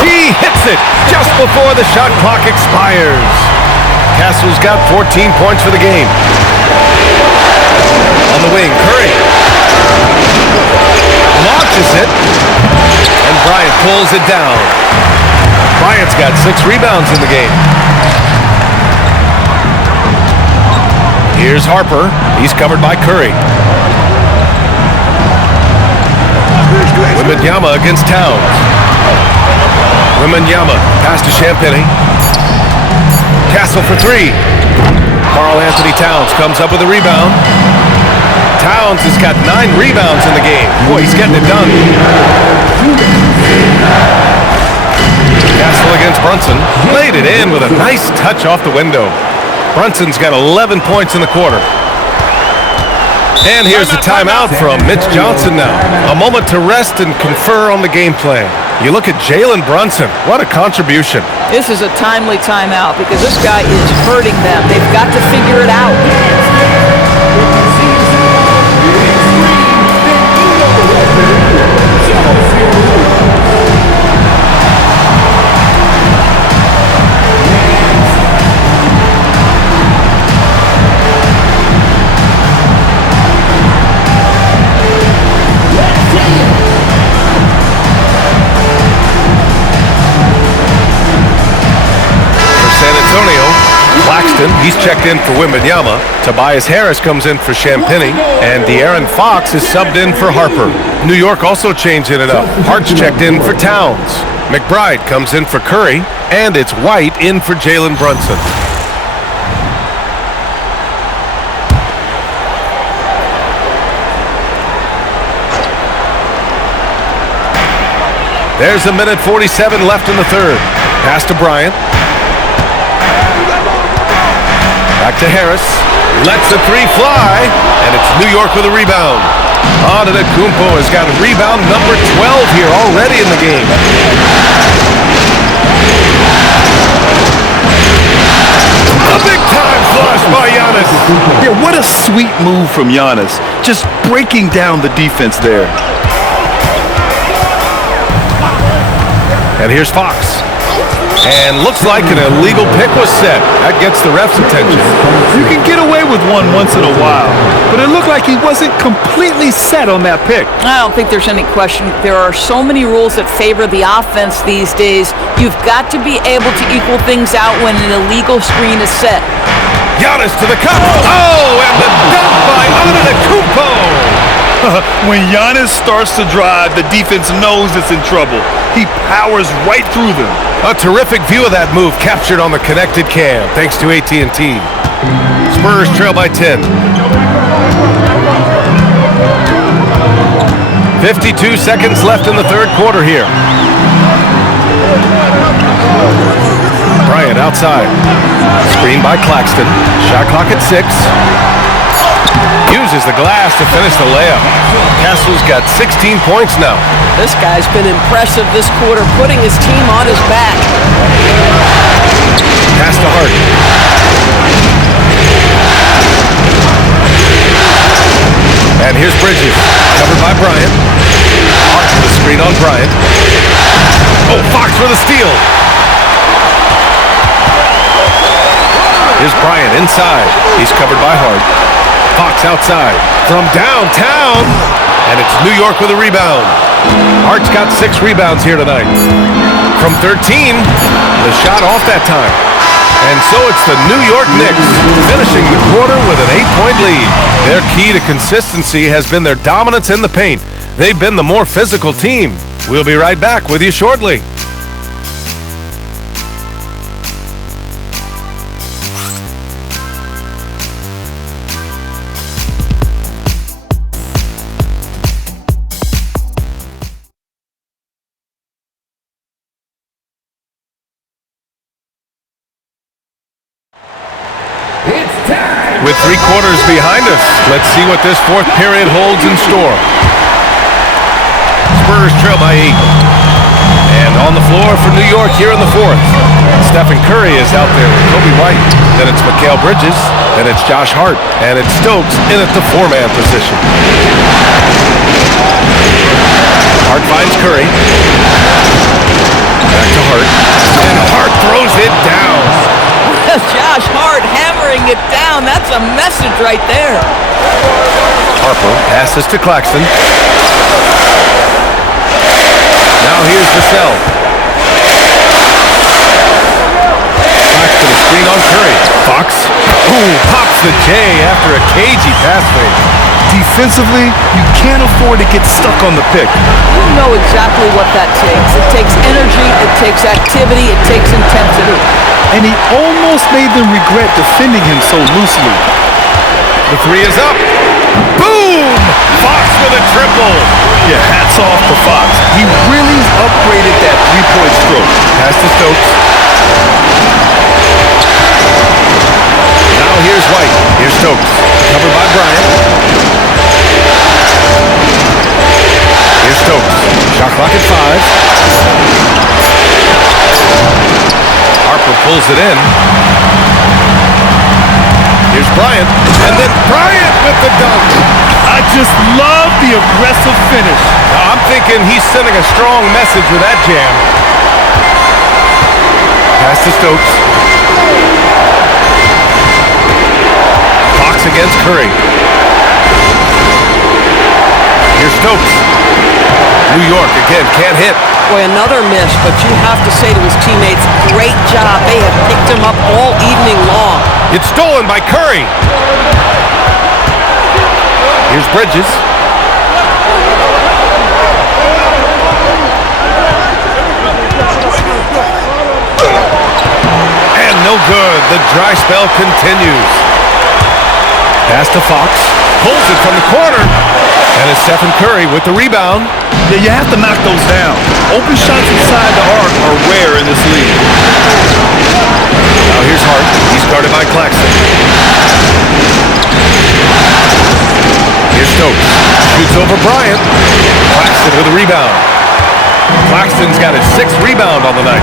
He hits it just before the shot clock expires. Castle's got 14 points for the game. On the wing, Curry launches it, and Bryant pulls it down. Bryant's got 6 rebounds in the game. Here's Harper. He's covered by Curry. Wembanyama against Towns. Wembanyama pass to Champagnie. Castle for 3. Karl Anthony Towns comes up with a rebound. Towns has got 9 rebounds in the game. Boy, he's getting it done. Castle against Brunson. Laid it in with a nice touch off the window. Brunson's got 11 points in the quarter. And here's the timeout from Mitch Johnson now. A moment to rest and confer on the game plan. You look at Jalen Brunson. What a contribution. This is a timely timeout because this guy is hurting them. They've got to figure it out. He's checked in for Wembanyama. Tobias Harris comes in for Champagnie. And De'Aaron Fox is subbed in for Harper. New York also changing it up. Hart's checked in for Towns. McBride comes in for Curry. And it's White in for Jalen Brunson. There's a minute 47 left in the third. Pass to Bryant. Back to Harris, lets the 3 fly, and it's New York with a rebound. Antetokounmpo has got rebound number 12 here already in the game. A big-time flush by Giannis. Yeah, what a sweet move from Giannis. Just breaking down the defense there. And here's Fox. And looks like an illegal pick was set. That gets the ref's attention. You can get away with one once in a while, but it looked like he wasn't completely set on that pick. I don't think there's any question. There are so many rules that favor the offense these days. You've got to be able to equal things out when an illegal screen is set. Giannis to the cup. Oh, and the dunk by Antetokounmpo. When Giannis starts to drive, the defense knows it's in trouble. He powers right through them. A terrific view of that move captured on the connected cam, thanks to AT&T. Spurs trail by 10. 52 seconds left in the third quarter here. Bryant outside. Screen by Claxton. Shot clock at 6. Uses the glass to finish the layup. Castle's got 16 points now. This guy's been impressive this quarter, putting his team on his back. Pass to Hart. And here's Bridges, covered by Bryant. Hart with a screen on Bryant. Oh, Fox with a steal. Here's Bryant inside. He's covered by Hart. Fox outside from downtown, and it's New York with a rebound. Hart's got 6 rebounds here tonight. From 13, the shot off that time. And so it's the New York Knicks finishing the quarter with an 8-point lead. Their key to consistency has been their dominance in the paint. They've been the more physical team. We'll be right back with you shortly. With 3 quarters behind us, let's see what this fourth period holds in store. Spurs trail by 8. And on the floor for New York here in the fourth. Stephen Curry is out there with Kobe White. Then it's Mikal Bridges. Then it's Josh Hart. And it's Stokes in at the 4-man position. Hart finds Curry. Back to Hart. And Hart throws it down. Josh Hart hammering it down. That's a message right there. Harper passes to Claxton. Now here's Vassell. Claxton a screen on Curry. Fox. Ooh, pops the J after a cagey pass fake. Defensively, you can't afford to get stuck on the pick. You know exactly what that takes. It takes energy, it takes activity, it takes intensity. And he almost made them regret defending him so loosely. The 3 is up. Boom! Fox with a triple. Yeah, hats off to Fox. He really upgraded that 3-point stroke. Pass to Stokes. Now here's White. Here's Stokes. Covered by Bryant. Here's Stokes. Shot clock at 5. Harper pulls it in. Here's Bryant. And then Bryant with the dunk. I just love the aggressive finish. Now, I'm thinking he's sending a strong message with that jam. Pass to Stokes. Fox against Curry. Here's Stokes. New York again, can't hit. Boy, another miss, but you have to say to his teammates, great job. They have picked him up all evening long. It's stolen by Curry. Here's Bridges. And no good. The dry spell continues. Pass to Fox. Pulls it from the corner. And it's Stephen Curry with the rebound. Yeah, you have to knock those down. Open shots inside the arc are rare in this league. Now here's Hart. He's guarded by Claxton. Here's Stokes. Shoots over Bryant. Claxton with a rebound. Claxton's got his 6th rebound on the night.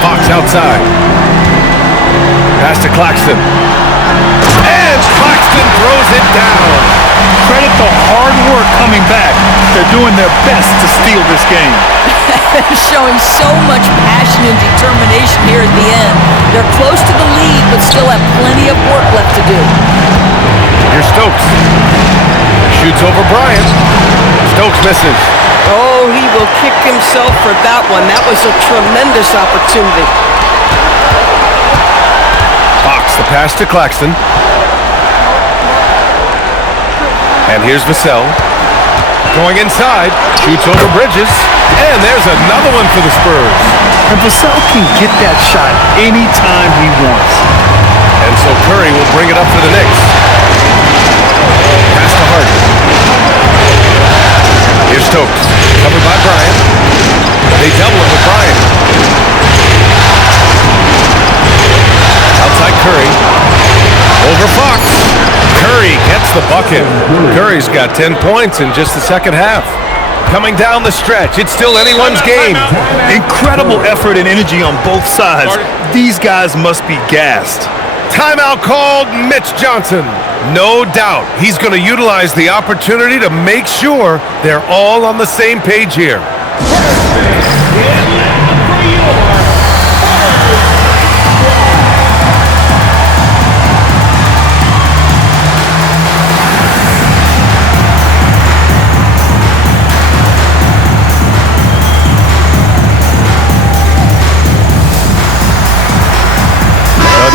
Fox It's outside. Pass to Claxton. And Claxton throws it down. Credit the hard work coming back. They're doing their best to steal this game. Showing so much passion and determination here at the end. They're close to the lead, but still have plenty of work left to do. Here's Stokes. Shoots over Bryant. Stokes misses. Oh, he will kick himself for that one. That was a tremendous opportunity. Fox, the pass to Claxton. And here's Vassell. Going inside. Shoots over Bridges. And there's another one for the Spurs. And Vassell can get that shot anytime he wants. And so Curry will bring it up for the Knicks. Pass to Hart. Here's Stokes. Covered by Bryant. They double it with Bryant. Outside Curry. Over Fox. Curry gets the bucket. Curry's got 10 points in just the second half. Coming down the stretch, it's still anyone's game. Incredible effort and energy on both sides. These guys must be gassed. Timeout called. Mitch Johnson. No doubt he's going to utilize the opportunity to make sure they're all on the same page here.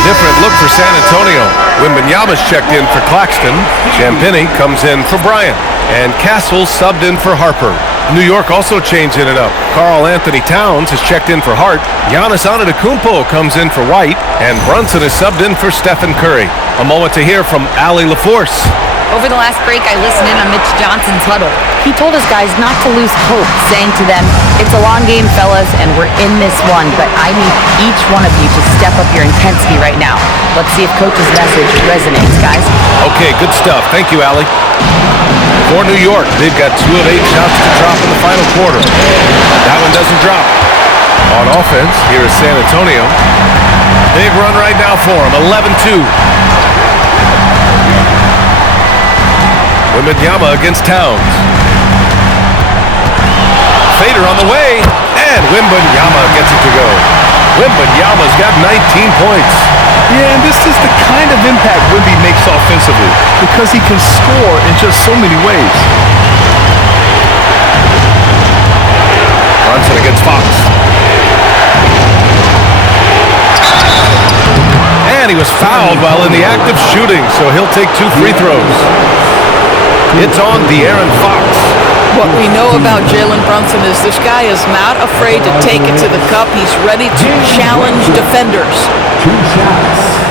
Different look for San Antonio. Wembanyama's checked in for Claxton. Champagnie comes in for Bryant. And Castle subbed in for Harper. New York also changing it up. Karl Anthony Towns is checked in for Hart. Giannis Antetokounmpo comes in for White. And Brunson is subbed in for Stephen Curry. A moment to hear from Allie LaForce. Over the last break, I listened in on Mitch Johnson's huddle. He told his guys not to lose hope, saying to them, "It's a long game, fellas, and we're in this one, but I need each one of you to step up your intensity right now. Let's see if Coach's message resonates, guys." Okay, good stuff. Thank you, Allie. For New York, they've got 2 of 8 shots to drop in the final quarter. That one doesn't drop. On offense, here is San Antonio. Big run right now for them, 11-2. Wembanyama against Towns. Fader on the way, and Wembanyama gets it to go. Wembanyama's got 19 points. Yeah, and this is the kind of impact Wemby makes offensively because he can score in just so many ways. Brunson against Fox. And he was fouled while in the act of shooting, so he'll take 2 free throws. It's on De'Aaron Fox. What we know about Jalen Brunson is this guy is not afraid to take it to the cup. He's ready to challenge defenders. 2 shots.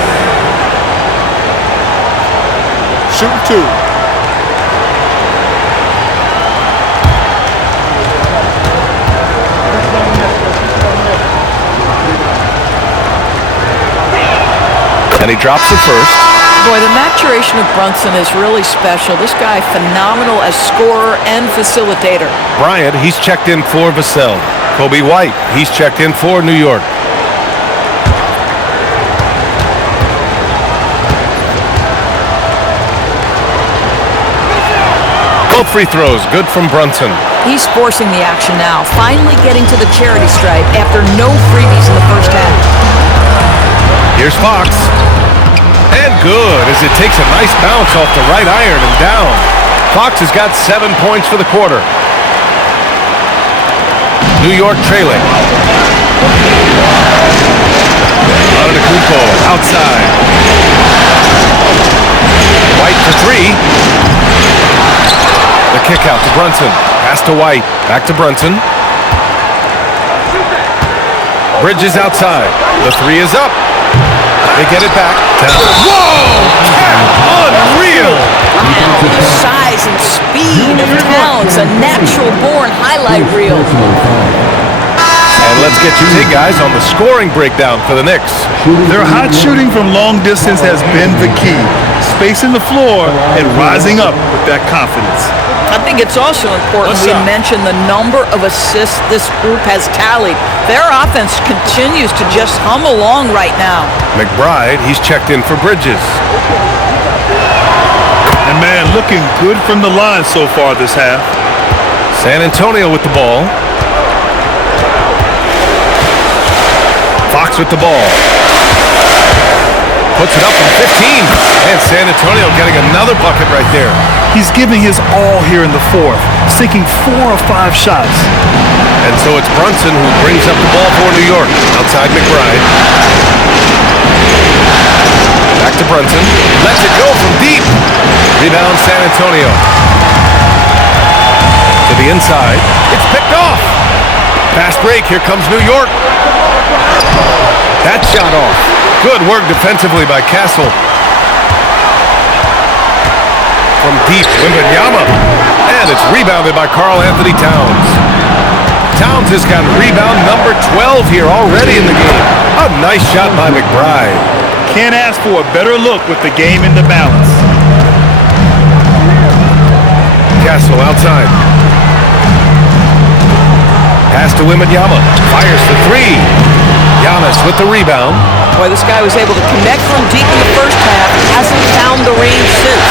Shoot 2. And he drops it first. Boy, the maturation of Brunson is really special. This guy, phenomenal as scorer and facilitator. Bryant, he's checked in for Vassell. Kobe White, he's checked in for New York. Both free throws, good from Brunson. He's forcing the action now, finally getting to the charity stripe after no freebies in the first half. Here's Fox. And good, as it takes a nice bounce off the right iron and down. Fox has got 7 points for the quarter. New York trailing. Antetokounmpo outside. White for 3. The kick out to Brunson. Pass to White. Back to Brunson. Bridges outside. The 3 is up. They get it back. Whoa! Unreal! The size and speed of Towns, a natural-born highlight reel. And let's Let's get you two guys on the scoring breakdown for the Knicks. Their hot shooting from long distance has been the key. Spacing the floor and rising up with that confidence. I think it's also important we mention the number of assists this group has tallied. Their offense continues to just hum along right now. McBride, he's checked in for Bridges. And man, looking good from the line so far this half. San Antonio with the ball. Fox with the ball. Puts it up from 15. And San Antonio getting another bucket right there. He's giving his all here in the fourth, sinking 4 or 5 shots. And so it's Brunson who brings up the ball for New York. Outside McBride. Back to Brunson. Lets it go from deep. Rebound San Antonio. To the inside. It's picked off. Fast break. Here comes New York. That shot off. Good work defensively by Castle. From deep, Wembanyama. And it's rebounded by Karl Anthony Towns. Towns has got rebound number 12 here already in the game. A nice shot by McBride. Can't ask for a better look with the game in the balance. Castle outside. Pass to Wembanyama. Fires for 3. Giannis with the rebound. Boy, this guy was able to connect from deep in the first half. Hasn't found the range since.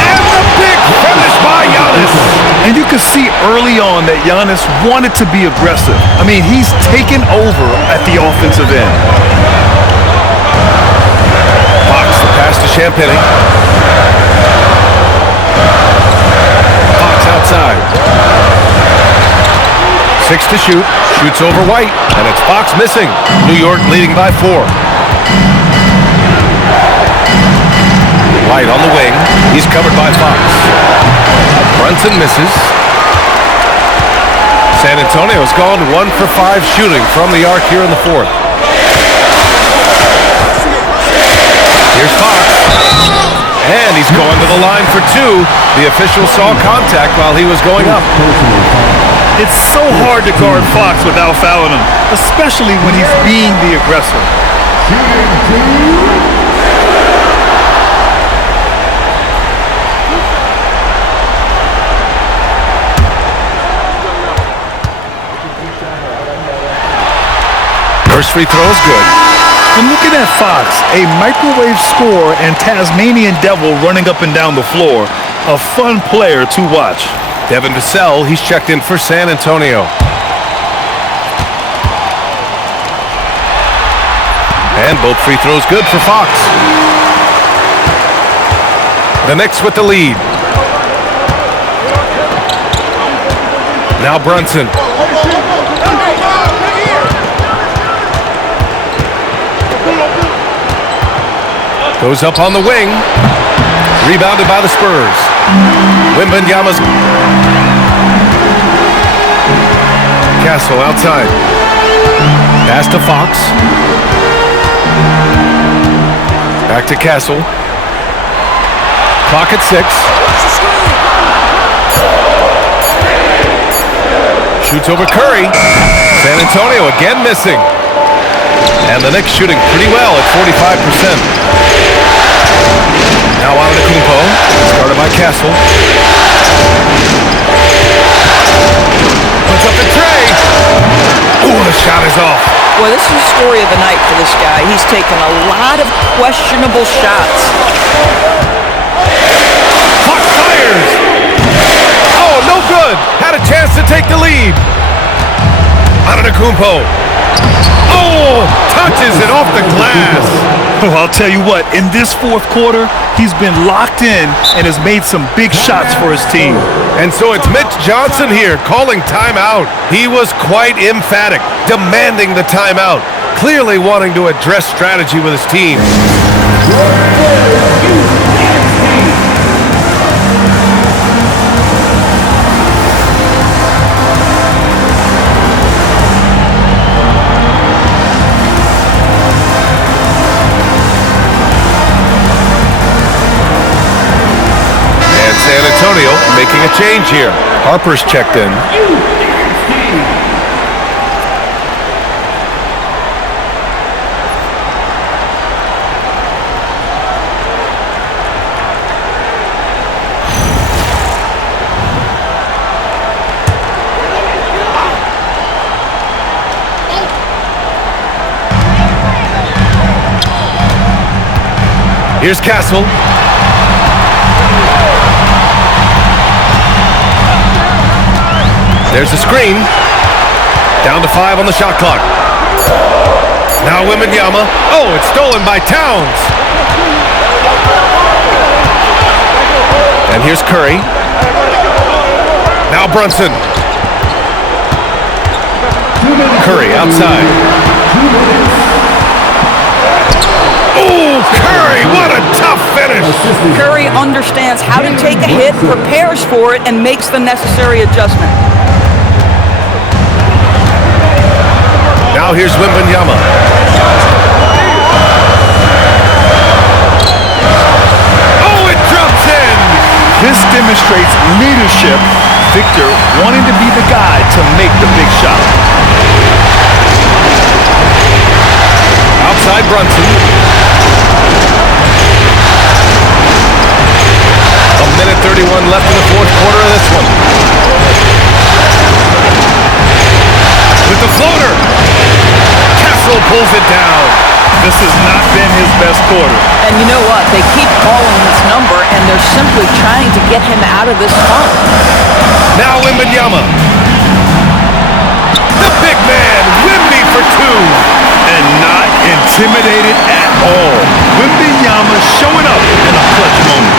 And the big finish by Giannis. And you can see early on that Giannis wanted to be aggressive. I mean, he's taken over at the offensive end. Fox, the pass to Champagny. Fox outside. 6 to shoot. Shoots over White. And it's Fox missing. New York leading by 4. White on the wing. He's covered by Fox. Brunson misses. San Antonio's gone 1 for 5 shooting from the arc here in the fourth. Here's Fox. And he's going to the line for 2. The official saw contact while he was going up. It's so hard to guard Fox without fouling him, especially when he's being the aggressor. First free throw is good. And looking at Fox, a microwave scorer and Tasmanian Devil running up and down the floor. A fun player to watch. Devin Vassell, he's checked in for San Antonio. And both free throws good for Fox. The Knicks with the lead. Now Brunson. Goes up on the wing. Rebounded by the Spurs. Wembanyama's. Castle outside. Pass to Fox. Back to Castle. Clock at 6. Shoots over Curry. San Antonio again missing. And the Knicks shooting pretty well at 45%. Now on to Kumpo. Started by Castle. Puts up the tray. Ooh, the shot is off. Boy, this is the story of the night for this guy. He's taken a lot of questionable shots. Fox fires. Oh, no good. Had a chance to take the lead. Antetokounmpo. Oh, touches it off the glass. Oh, I'll tell you what, in this fourth quarter, he's been locked in and has made some big shots for his team. And so it's Mitch Johnson here calling timeout. He was quite emphatic, demanding the timeout, clearly wanting to address strategy with his team. change here. Harper's checked in. Here's Castle. There's a screen. Down to 5 on the shot clock. Now Wembanyama. Oh, it's stolen by Towns. And here's Curry. Now Brunson. Curry outside. Oh, Curry, what a tough finish. Curry understands how to take a hit, prepares for it, and makes the necessary adjustment. Now here's Wembanyama. Oh, it drops in. This demonstrates leadership. Victor wanting to be the guy to make the big shot. Outside Brunson. A minute 31 left in the fourth quarter of this one. With the floater. Castle pulls it down. This has not been his best quarter. And you know what? They keep calling his number, and they're simply trying to get him out of this funk. Now Wembanyama. The big man, Wemby for 2. And not intimidated at all. Wembanyama showing up in a clutch moment.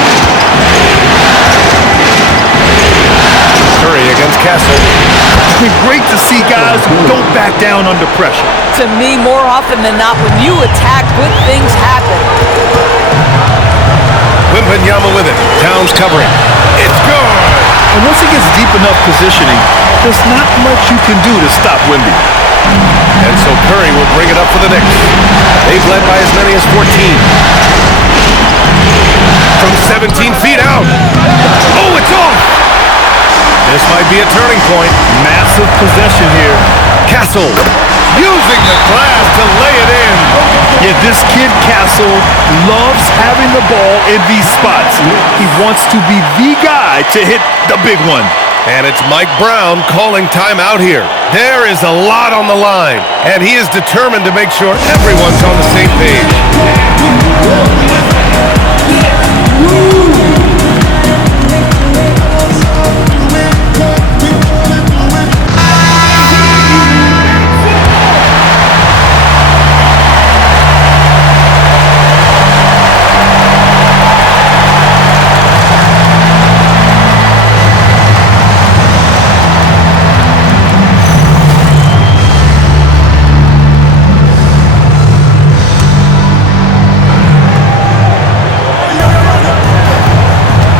Curry against Castle. It's been great to see guys who don't back down under pressure. To me, more often than not, when you attack, good things happen. Wembanyama with it. Towns covering. It's good. And once he gets deep enough positioning, there's not much you can do to stop Wemby. And so Curry will bring it up for the Knicks. They've led by as many as 14. From 17 feet out. Oh, it's off! This might be a turning point. Massive possession here. Castle using the glass to lay it in. Yeah, this kid Castle loves having the ball in these spots. He wants to be the guy to hit the big one. And it's Mike Brown calling timeout here. There is a lot on the line, and he is determined to make sure everyone's on the same page.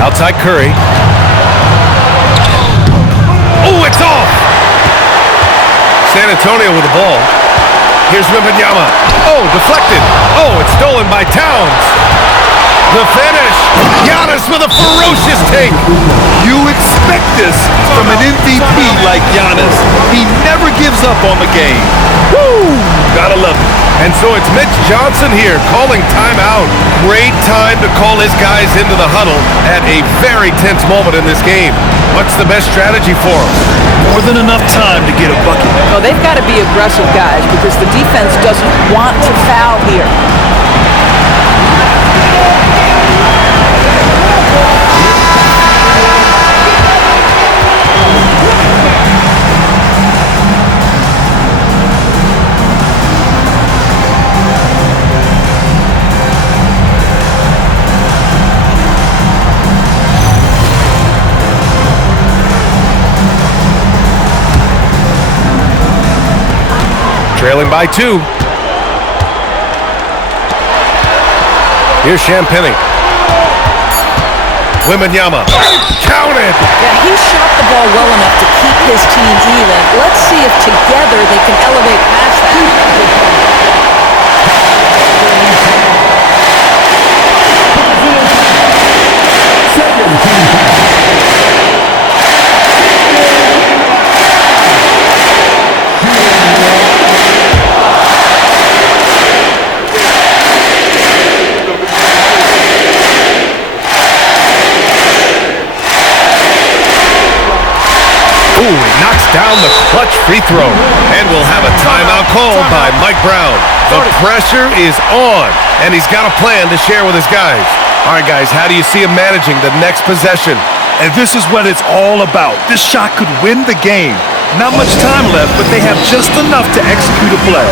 Outside Curry. Oh, it's off! San Antonio with the ball. Here's Wembanyama. Oh, deflected. Oh, it's stolen by Towns. The finish. Giannis with a ferocious take. You expect this from an MVP like Giannis. He never gives up on the game. Woo! Gotta love it. And so it's Mitch Johnson here calling timeout. Great time to call his guys into the huddle at a very tense moment in this game. What's the best strategy for him? More than enough time to get a bucket. Well, they've got to be aggressive, guys, because the defense doesn't want to foul here. Trailing by 2. Here's Champagny. Wembanyama. Counted! Yeah, he shot the ball well enough to keep his team even. Let's see if together they can elevate past that. down the clutch free throw. And we'll have a timeout called by Mike Brown. The pressure is on, and he's got a plan to share with his guys. All right, guys, how do you see him managing the next possession? And this is what it's all about. This shot could win the game. Not much time left, but they have just enough to execute a play.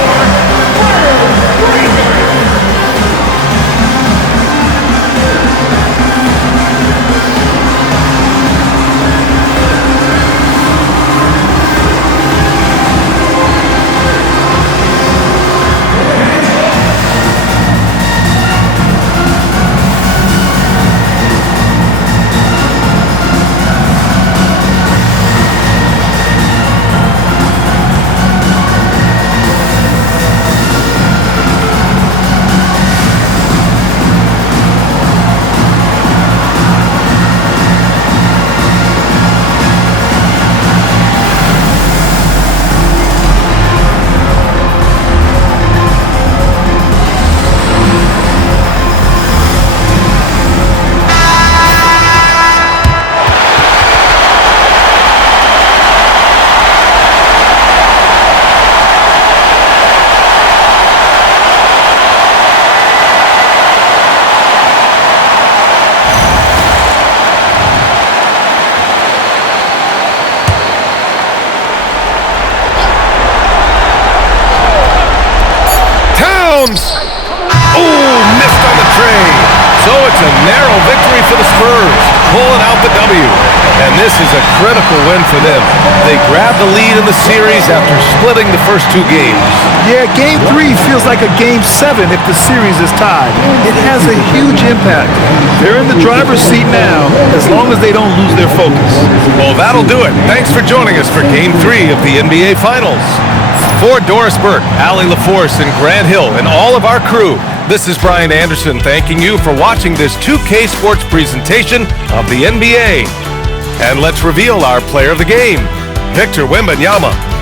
Oh, missed on the tray. So it's a narrow victory for the Spurs, pulling out the W. And this is a critical win for them. They grabbed the lead in the series after splitting the first two games. Yeah, Game 3 feels like a Game 7 if the series is tied. It has a huge impact. They're in the driver's seat now, as long as they don't lose their focus. Well, that'll do it. Thanks for joining us for Game 3 of the NBA Finals. For Doris Burke, Allie LaForce, and Grant Hill, and all of our crew, this is Brian Anderson thanking you for watching this 2K Sports presentation of the NBA. And let's reveal our player of the game, Victor Wembanyama.